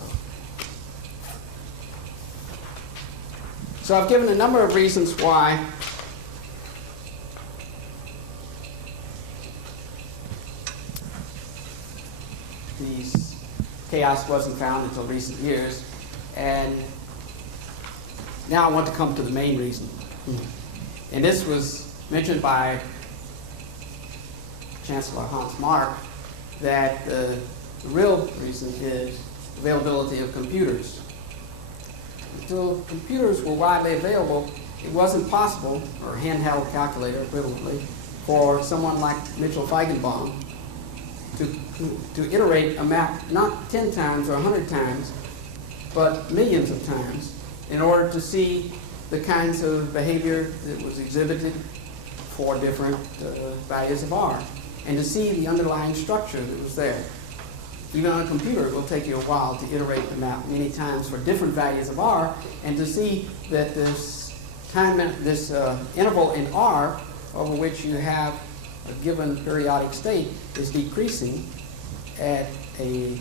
So I've given a number of reasons why these chaos wasn't found until recent years, and now I want to come to the main reason. And this was mentioned by Chancellor Hans Mark, that the real reason is availability of computers. until computers were widely available, it wasn't possible, or handheld calculator equivalently, for someone like Mitchell Feigenbaum to iterate a map not 10 times or 100 times, but millions of times in order to see the kinds of behavior that was exhibited for different values of R, and to see the underlying structure that was there. Even on a computer, it will take you a while to iterate the map many times for different values of R, and to see that this interval in R over which you have a given periodic state is decreasing at a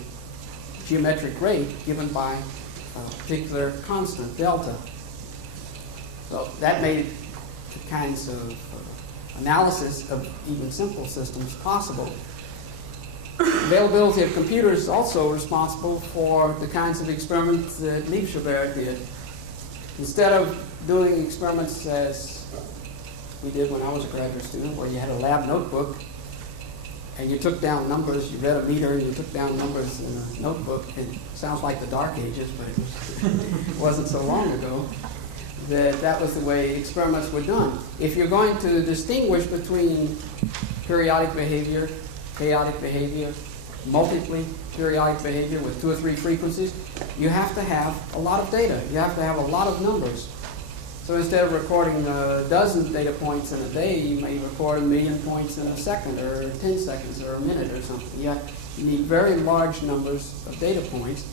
geometric rate given by a particular constant, delta. So that made the kinds of analysis of even simple systems possible. Availability of computers is also responsible for the kinds of experiments that Liebscher did. Instead of doing experiments as we did when I was a graduate student, where you had a lab notebook and you took down numbers, you read a meter and you took down numbers in a notebook. It sounds like the Dark Ages, but it wasn't so long ago that was the way experiments were done. If you're going to distinguish between periodic behavior, chaotic behavior, multiply periodic behavior with 2 or 3 frequencies, you have to have a lot of data. You have to have a lot of numbers. So instead of recording a dozen data points in a day, you may record 1 million points in a second, or 10 seconds, or a minute, or something. You need very large numbers of data points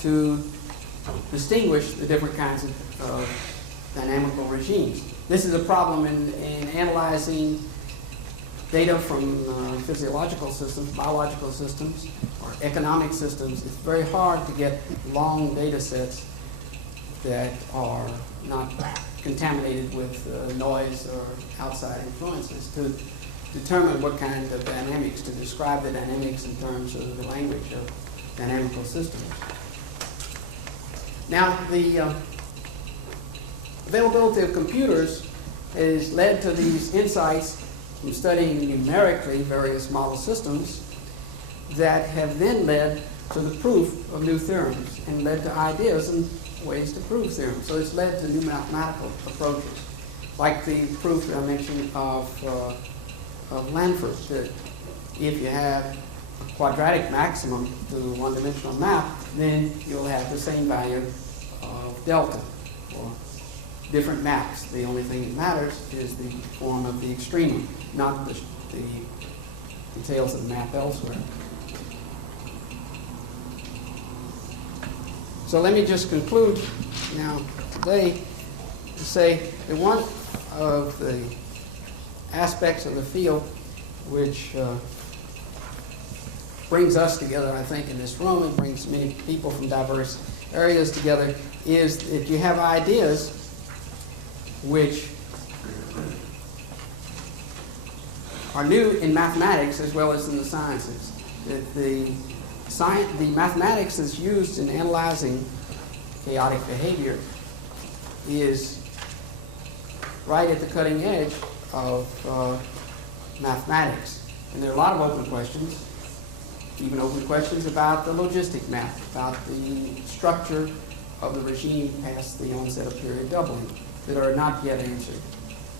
to distinguish the different kinds of dynamical regimes. This is a problem in analyzing data from physiological systems, biological systems, or economic systems. It's very hard to get long data sets that are not contaminated with noise or outside influences to determine what kind of dynamics, to describe the dynamics in terms of the language of dynamical systems. Now, the availability of computers has led to these insights from studying numerically various model systems that have then led to the proof of new theorems and led to ideas and ways to prove theorems. So it's led to new mathematical approaches, like the proof that I mentioned of Lanford, that if you have a quadratic maximum to a one-dimensional map, then you'll have the same value of delta for different maps. The only thing that matters is the form of the extremum, not the details of the map elsewhere. So let me just conclude now today to say that one of the aspects of the field which brings us together, I think, in this room, and brings many people from diverse areas together, is that you have ideas which are new in mathematics as well as in the sciences. That the mathematics that's used in analyzing chaotic behavior is right at the cutting edge of mathematics. And there are a lot of open questions, even open questions about the logistic map, about the structure of the regime past the onset of period doubling, that are not yet answered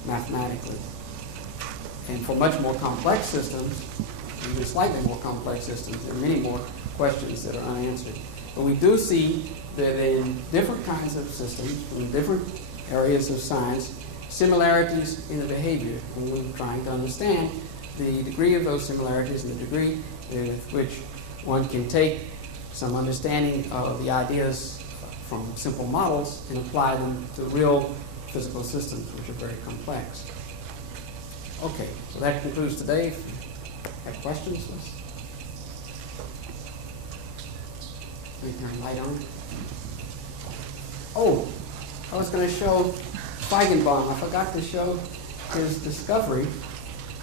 mathematically. And for much more complex systems, even slightly more complex systems, there are many more questions that are unanswered. But we do see that in different kinds of systems, from different areas of science, similarities in the behavior. And we're trying to understand the degree of those similarities and the degree with which one can take some understanding of the ideas from simple models and apply them to real physical systems, which are very complex. Okay, so that concludes today. If you have questions, let me turn the light on. Oh, I was going to show Feigenbaum. I forgot to show his discovery,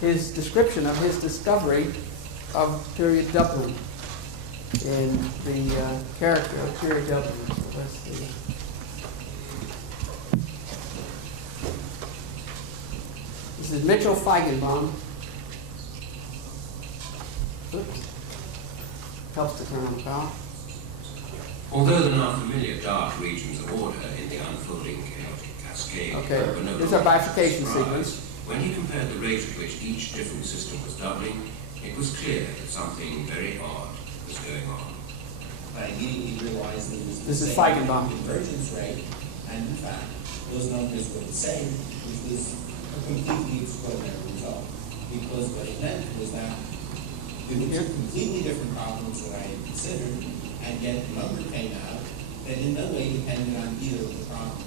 his description of his discovery of period doubling in the character of period doubling. So let's see. This is Mitchell Feigenbaum. Oops. Helps to turn on the power. Although there are familiar dark regions of order in the unfolding chaotic cascade, Okay, were no there's a longer bifurcation surprised. sequence. When he compared the rate at which each different system was doubling, it was clear that something very odd was going on. I immediately realized that it was the This is same Feigenbaum. convergence rate, and in fact, those numbers were the same, which was a completely extraordinary result. Because what it meant was that there were two completely different problems that I had considered, and yet the number came out that in no way depended on either of the problems.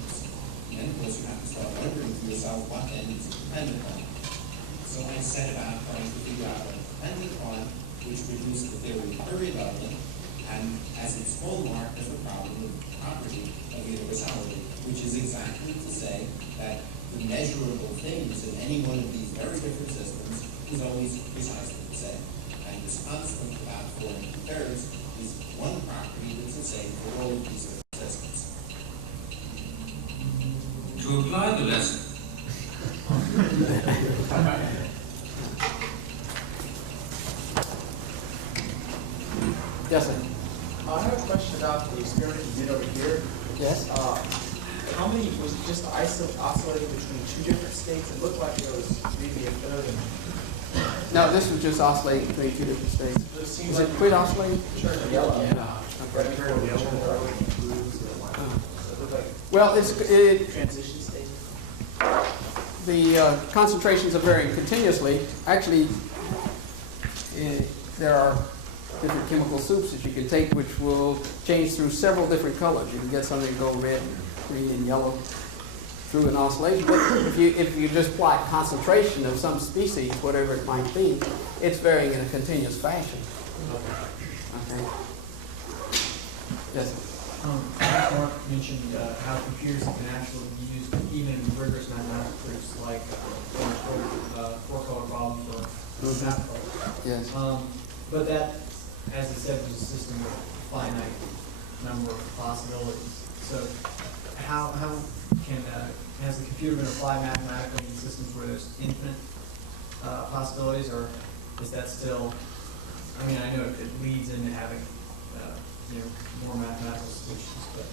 And of course, you have to start wondering to yourself what then it's dependent on. So I set about trying to figure out what it's dependent on, which reduced the theory of Curry leveling, and as its hallmark as the problem of the property of universality, which is exactly to say that the measurable things in any one of these very different systems is always precisely the same. And this constant about 4 2/3 is one property that's the same for all of these different systems. To apply the lesson, Yes, sir. I have a question about the experiment you did over here. Yes? How many, was it just oscillating between two different states? It looked like there was maybe a third. No, this was just oscillating between two different states. It seems Is like it quit oscillating? turned yellow. Right before the yellow. It looked like Well, it, transition state. the concentrations are varying continuously. Actually, there are different chemical soups that you can take which will change through several different colors. You can get something to go red, green, and yellow through an oscillation. But if you just plot concentration of some species, whatever it might be, it's varying in a continuous fashion. Okay. Yes. Mark mentioned how computers can actually be used even in rigorous mathematical proofs like four-color problem for map color. Yes. But that, as I said, was a system with a finite number of possibilities. So how can, has the computer been applied mathematically in systems where there's infinite possibilities, or is that still, I mean, I know it leads into having more mathematical solutions, but.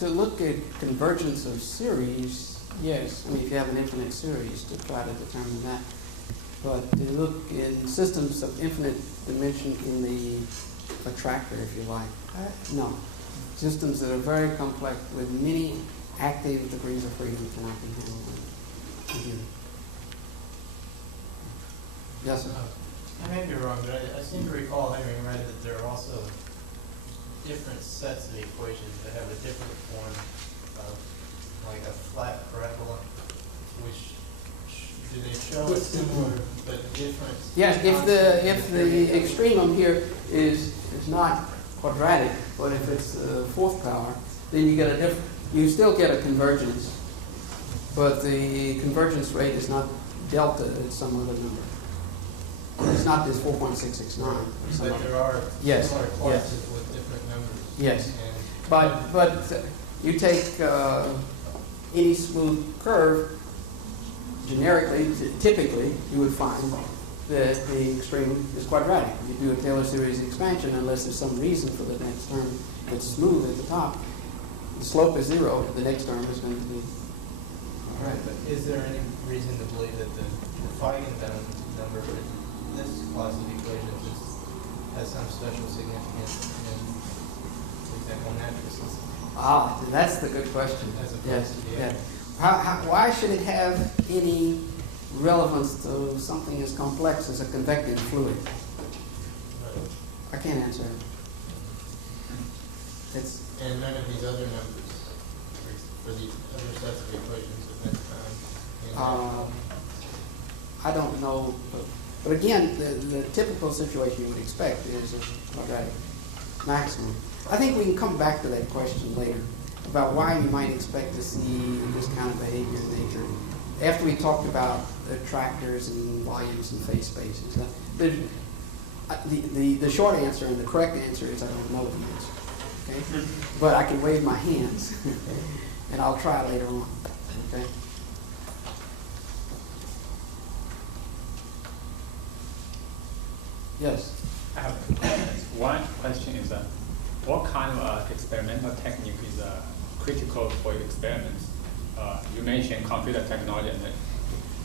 To look at convergence of series, yes, if you have an infinite series to try to determine that. But to look in systems of infinite dimension in the attractor, if you like, no. Systems that are very complex with many active degrees of freedom cannot be handled with a computer. Yes, sir. I may be wrong, but I seem to recall having read that there are also different sets of equations that have a different form of, like a flat parabola, which do they show a similar but different? Yes, if the extremum here is not quadratic, but if it's fourth power, then you get you still get a convergence, but the convergence rate is not delta, it's some other number. It's not this 4.669. But there are Yes, similar yes. classes with different numbers. Yes. And But you take any smooth curve, generically, typically, you would find that the extreme is quadratic. You do a Taylor series expansion, unless there's some reason for the next term that's smooth at the top. The slope is 0, the next term is going to be. right, but is there any reason to believe that the Feigenbaum number for this class of equations has some special significance in, for example, natural systems? That's the good question. As opposed Yes, to the yeah. other. Why should it have any relevance to something as complex as a convective fluid? Right. I can't answer it. It's And none of these other numbers for the other sets of equations at that time. I don't know, but again, the typical situation you would expect is a quadratic maximum. I think we can come back to that question later about why you might expect to see this kind of behavior in nature after we talked about attractors and volumes and phase spaces. The short answer and the correct answer is I don't know the answer. Okay? But I can wave my hands and I'll try later on. Okay? Yes. I have two questions. One question is what kind of experimental technique is critical for experiments? You mentioned computer technology and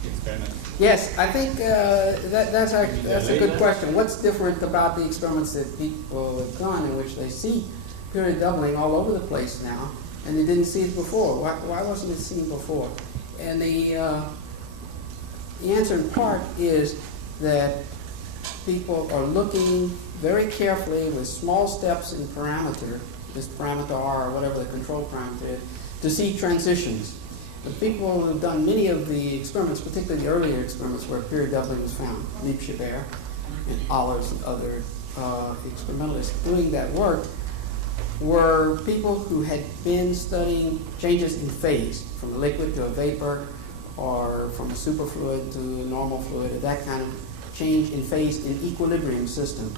experiment. Yes, I think that's a good question. What's different about the experiments that people have done in which they see period doubling all over the place now, and they didn't see it before? Why wasn't it seen before? And the answer in part is that people are looking very carefully with small steps in parameter, this parameter R or whatever the control parameter is, to see transitions. The people who have done many of the experiments, particularly the earlier experiments where period doubling was found, Liebscher and Allers and other experimentalists doing that work, were people who had been studying changes in phase, from a liquid to a vapor, or from a superfluid to a normal fluid, or that kind of change in phase in equilibrium systems.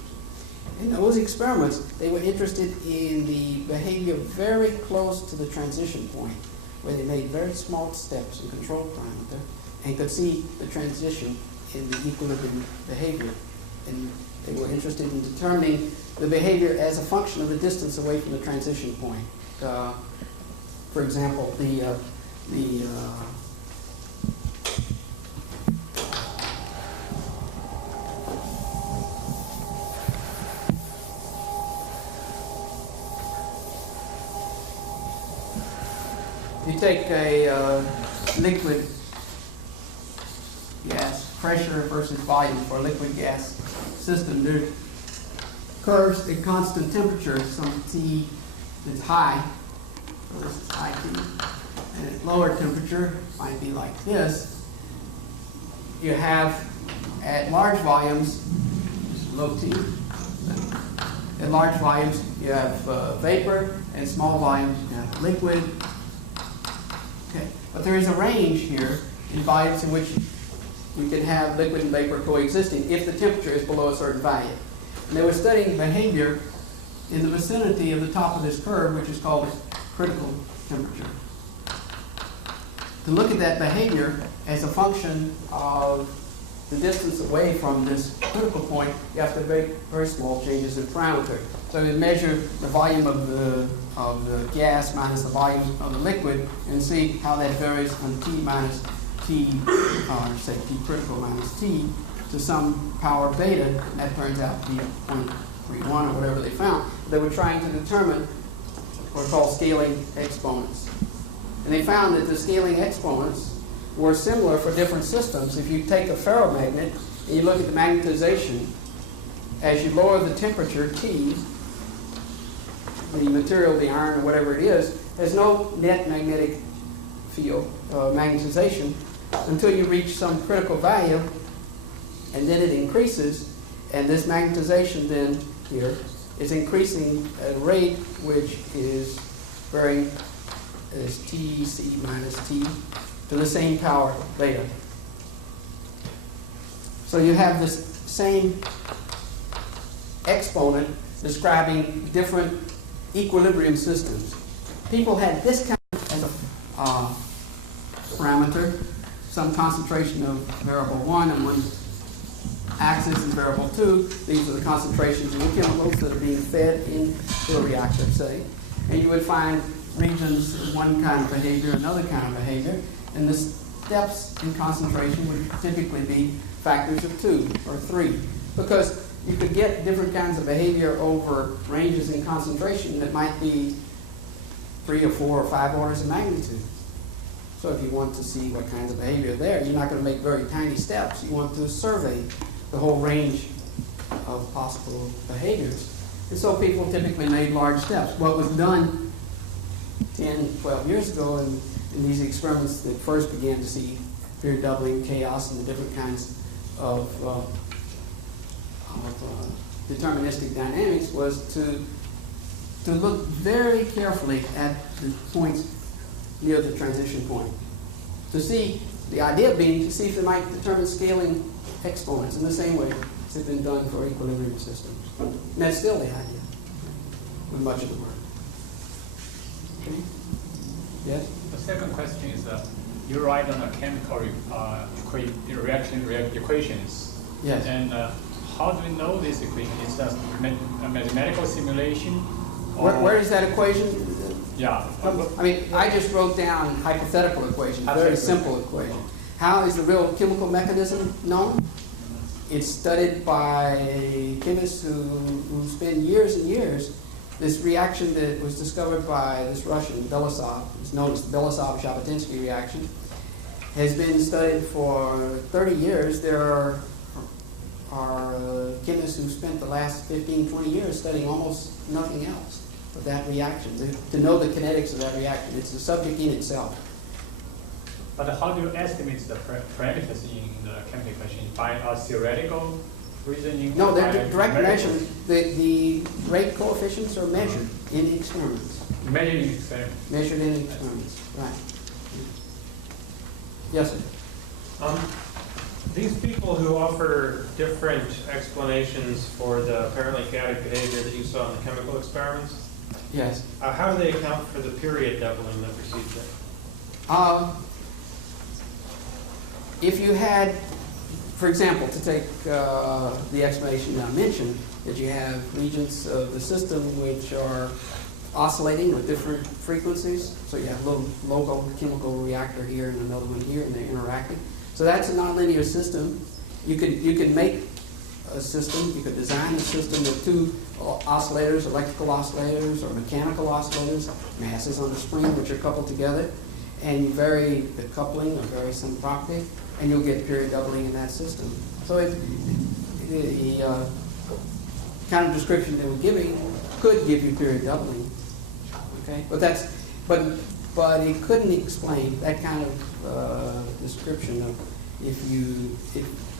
In those experiments, they were interested in the behavior very close to the transition point, where they made very small steps in control parameter and could see the transition in the equilibrium behavior. And they were interested in determining the behavior as a function of the distance away from the transition point. For example, you take a liquid gas, pressure versus volume for a liquid gas system. There are curves at constant temperature, some T is high, so this is high T, and at lower temperature, might be like this. You have, at large volumes, low T, at large volumes you have vapor, and small volumes you have liquid. Okay. But there is a range here in volumes in which we can have liquid and vapor coexisting if the temperature is below a certain value. And they were studying behavior in the vicinity of the top of this curve, which is called critical temperature. To look at that behavior as a function of the distance away from this critical point, you have to make very small changes in parameter. So we measure the volume of the gas minus the volume of the liquid and see how that varies from T minus T, or say T critical minus T, to some power beta, and that turns out to be 0.31 or whatever they found. They were trying to determine what are called scaling exponents. And they found that the scaling exponents were similar for different systems. If you take a ferromagnet and you look at the magnetization, as you lower the temperature, T, the material, the iron, or whatever it is, has no net magnetic field, magnetization, until you reach some critical value, and then it increases, and this magnetization then here is increasing at a rate which is varying as Tc minus T to the same power beta. So you have this same exponent describing different equilibrium systems. People had this kind of as a parameter, some concentration of variable 1 and one axis and variable 2. These are the concentrations of the chemicals that are being fed into a reactor, say. And you would find regions of one kind of behavior, another kind of behavior, and the steps in concentration would typically be factors of 2 or 3, because you could get different kinds of behavior over ranges in concentration that might be 3 or 4 or 5 orders of magnitude. So if you want to see what kinds of behavior are there, you're not going to make very tiny steps. You want to survey the whole range of possible behaviors. And so people typically made large steps. What was done 10, 12 years ago in these experiments that first began to see period doubling, chaos, and the different kinds of deterministic dynamics was to look very carefully at the points near the transition point. To see, the idea being to see if they might determine scaling exponents in the same way as has been done for equilibrium systems. And that's still the idea with much of the work. Okay? Yes? The second question is, you write on the chemical reaction equations. Yes. And how do we know this equation? Is that a mathematical simulation, Where is that equation? Yeah. I mean, I just wrote down hypothetical equation, very Absolutely. simple equation. How is the real chemical mechanism known? It's studied by chemists who spend years and years. This reaction that was discovered by this Russian, Belousov, is known as the Belousov-Zhabotinsky reaction, has been studied for 30 years. There are chemists who spent the last 15, 20 years studying almost nothing else of that reaction, to know the kinetics of that reaction. It's a subject in itself. But how do you estimate the parameters in the chemical equation? By a theoretical reasoning? No, by they're direct numerical? measurement. The rate coefficients are measured in experiments. Measured in experiment. Measured in experiments, right. Yes, sir. These people who offer different explanations for the apparently chaotic behavior that you saw in the chemical experiments, Yes. how do they account for the period doubling that precedes it? If you had, for example, to take the explanation I mentioned, that you have regions of the system which are oscillating with different frequencies. So you have a little local chemical reactor here and another one here, and they're interacting. So that's a nonlinear system. You could make a system, you could design a system with two oscillators, electrical oscillators or mechanical oscillators, masses on the spring which are coupled together, and you vary the coupling or vary some property, and you'll get period doubling in that system. So the kind of description they were giving could give you period doubling. Okay, but it couldn't explain that kind of description of if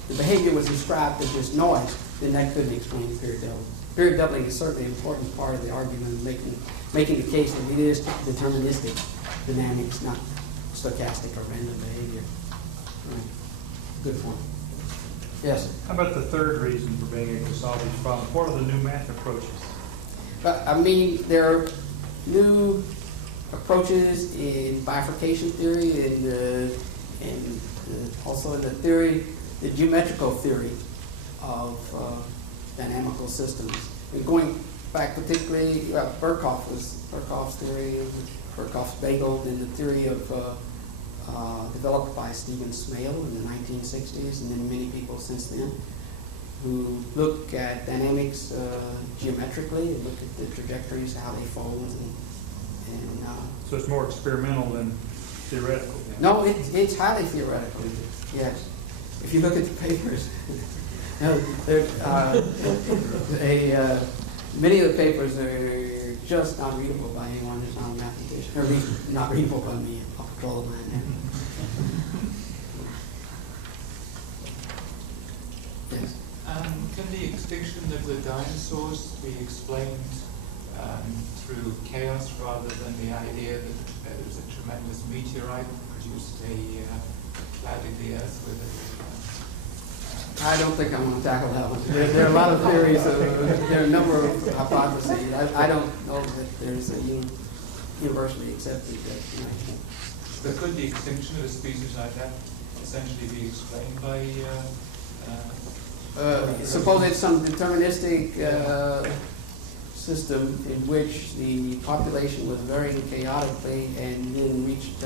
the behavior was described as just noise, then that couldn't explain the period doubling. Period doubling is certainly an important part of the argument, making the case that it is deterministic dynamics, not stochastic or random behavior. Right. Good point. Yes? How about the third reason for being able to solve these problems? What are the new math approaches? I mean, there are new approaches in bifurcation theory and also in the geometrical theory of dynamical systems. And going back particularly, Birkhoff's theory, Birkhoff's bagel, and the theory of developed by Stephen Smale in the 1960s, and then many people since then, who look at dynamics geometrically and look at the trajectories, how they fold, So it's more experimental than theoretical? No, it's highly theoretical, yes. If you look at the papers, many of the papers are just not readable by anyone who's not a mathematician, or at least not readable by me. I'll control the line there. Yes. Can the extinction of the dinosaurs be explained through chaos rather than the idea that there was a tremendous meteorite that produced clouded the Earth with it? I don't think I want to tackle that one. There are a lot of theories. There are a number of hypotheses. I don't know that there's a universally accepted explanation. But could the extinction of a species like that essentially be explained by suppose it's some deterministic system in which the population was varying chaotically and then reached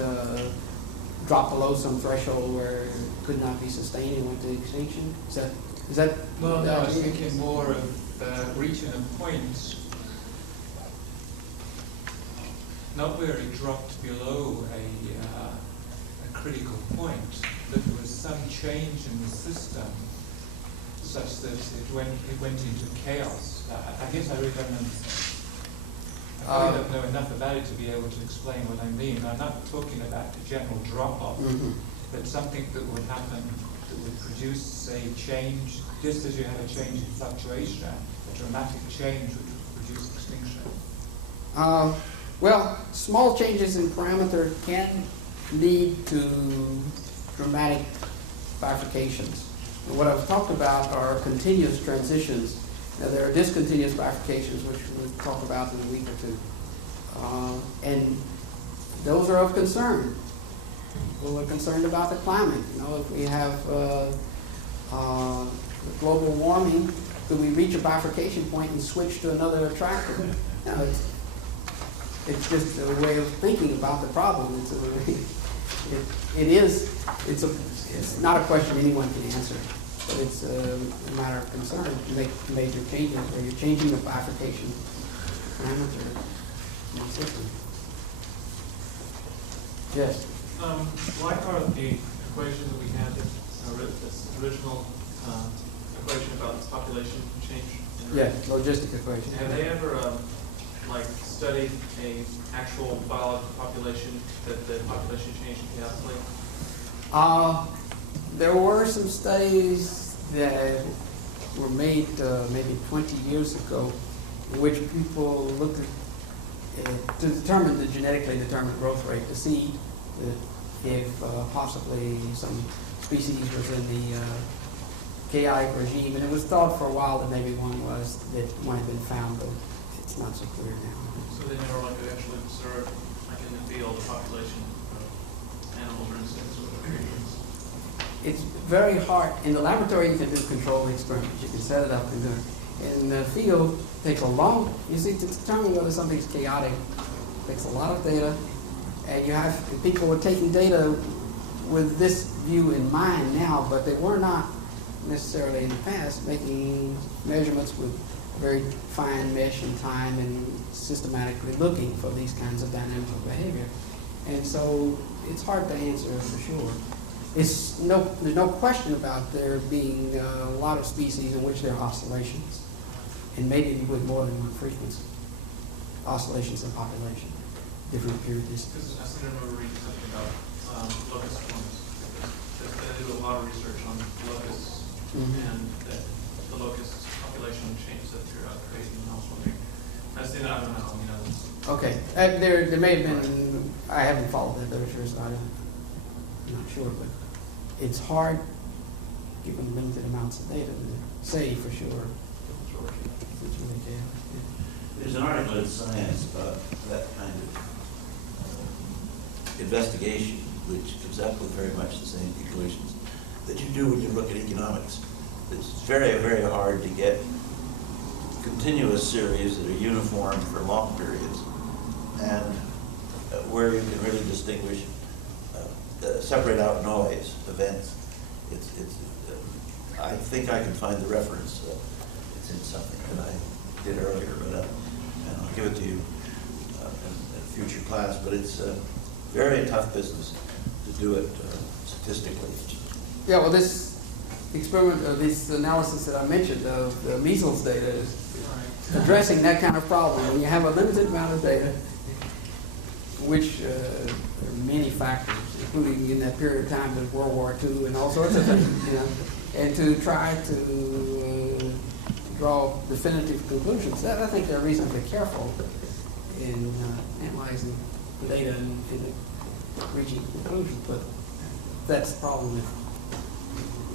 dropped below some threshold where it could not be sustained and went to extinction. Is that? Well, no, I was thinking more of reaching a point, not where it dropped below a critical point, but there was some change in the system such that it went into chaos. I guess I really don't understand. I probably don't know enough about it to be able to explain what I mean. I'm not talking about the general drop-off, but something that would happen that would produce a change, just as you have a change in fluctuation, a dramatic change which would produce extinction. Well, small changes in parameter can lead to dramatic bifurcations. And what I've talked about are continuous transitions. Now, there are discontinuous bifurcations, which we'll talk about in a week or two. And those are of concern. People are concerned about the climate. You know, if we have global warming, could we reach a bifurcation point and switch to another attractor? You know, It's just a way of thinking about the problem. It's not a question anyone can answer, but it's a matter of concern to make major changes where you're changing the bifurcation parameter in the system. Yes? Like the equation that we had, this original equation about population change. Yeah, logistic equation. Have they ever studied a actual biological population that the population changed chaotically? There were some studies that were made maybe 20 years ago in which people looked at to determine the genetically determined growth rate to see if possibly some species was in the chaotic regime, and it was thought for a while that maybe one had been found, but it's not so clear now. So they never actually observed, in the field, the population of animals or insects or creatures? It's very hard. In the laboratory, you can do controlled experiments. You can set it up and do it. In the field, it takes a long, you see, to determine whether something's chaotic, it takes a lot of data, and people are taking data with this view in mind now, but they were not necessarily in the past making measurements with very fine mesh and time and systematically looking for these kinds of dynamics of behavior. And so it's hard to answer for sure. There's no question about there being a lot of species in which there are oscillations, and maybe with more than one frequency. Oscillations in population, different periods. Because I seem to remember reading something about locust forms. They do a lot of research on locusts, and that the locust population changes at periodic rate, and I was wondering, I don't know, Okay, there may have been, I haven't followed that literature, so I'm not sure, but it's hard, given limited amounts of data, to say for sure. It's really chaotic. There's an article in Science about that kind of investigation, which comes up with very much the same conclusions that you do when you look at economics. It's very, very hard to get continuous series that are uniform for long periods, and where you can really distinguish, separate out noise events. I think I can find the reference. It's in something that I did earlier, but and I'll give it to you in a future class. But it's a very tough business to do it statistically. Yeah, well, this experiment, this analysis that I mentioned of the measles data is addressing that kind of problem. When you have a limited amount of data, which there are many factors, including in that period of time there's World War II and all sorts of things, and to try to draw definitive conclusions. I think they're reasonably careful in analyzing the data and reaching conclusions, but that's the problem that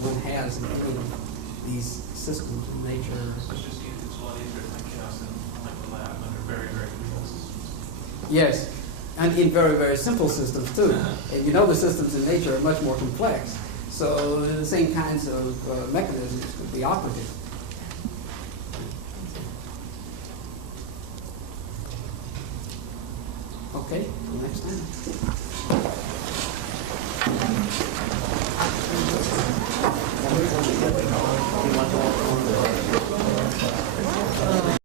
one has in dealing with these systems in nature. So it's a lot easier to think chaos in the lab under very, very controlled systems. Yes, and in very, very simple systems too. And the systems in nature are much more complex. So the same kinds of mechanisms could be operative. Okay, till next time.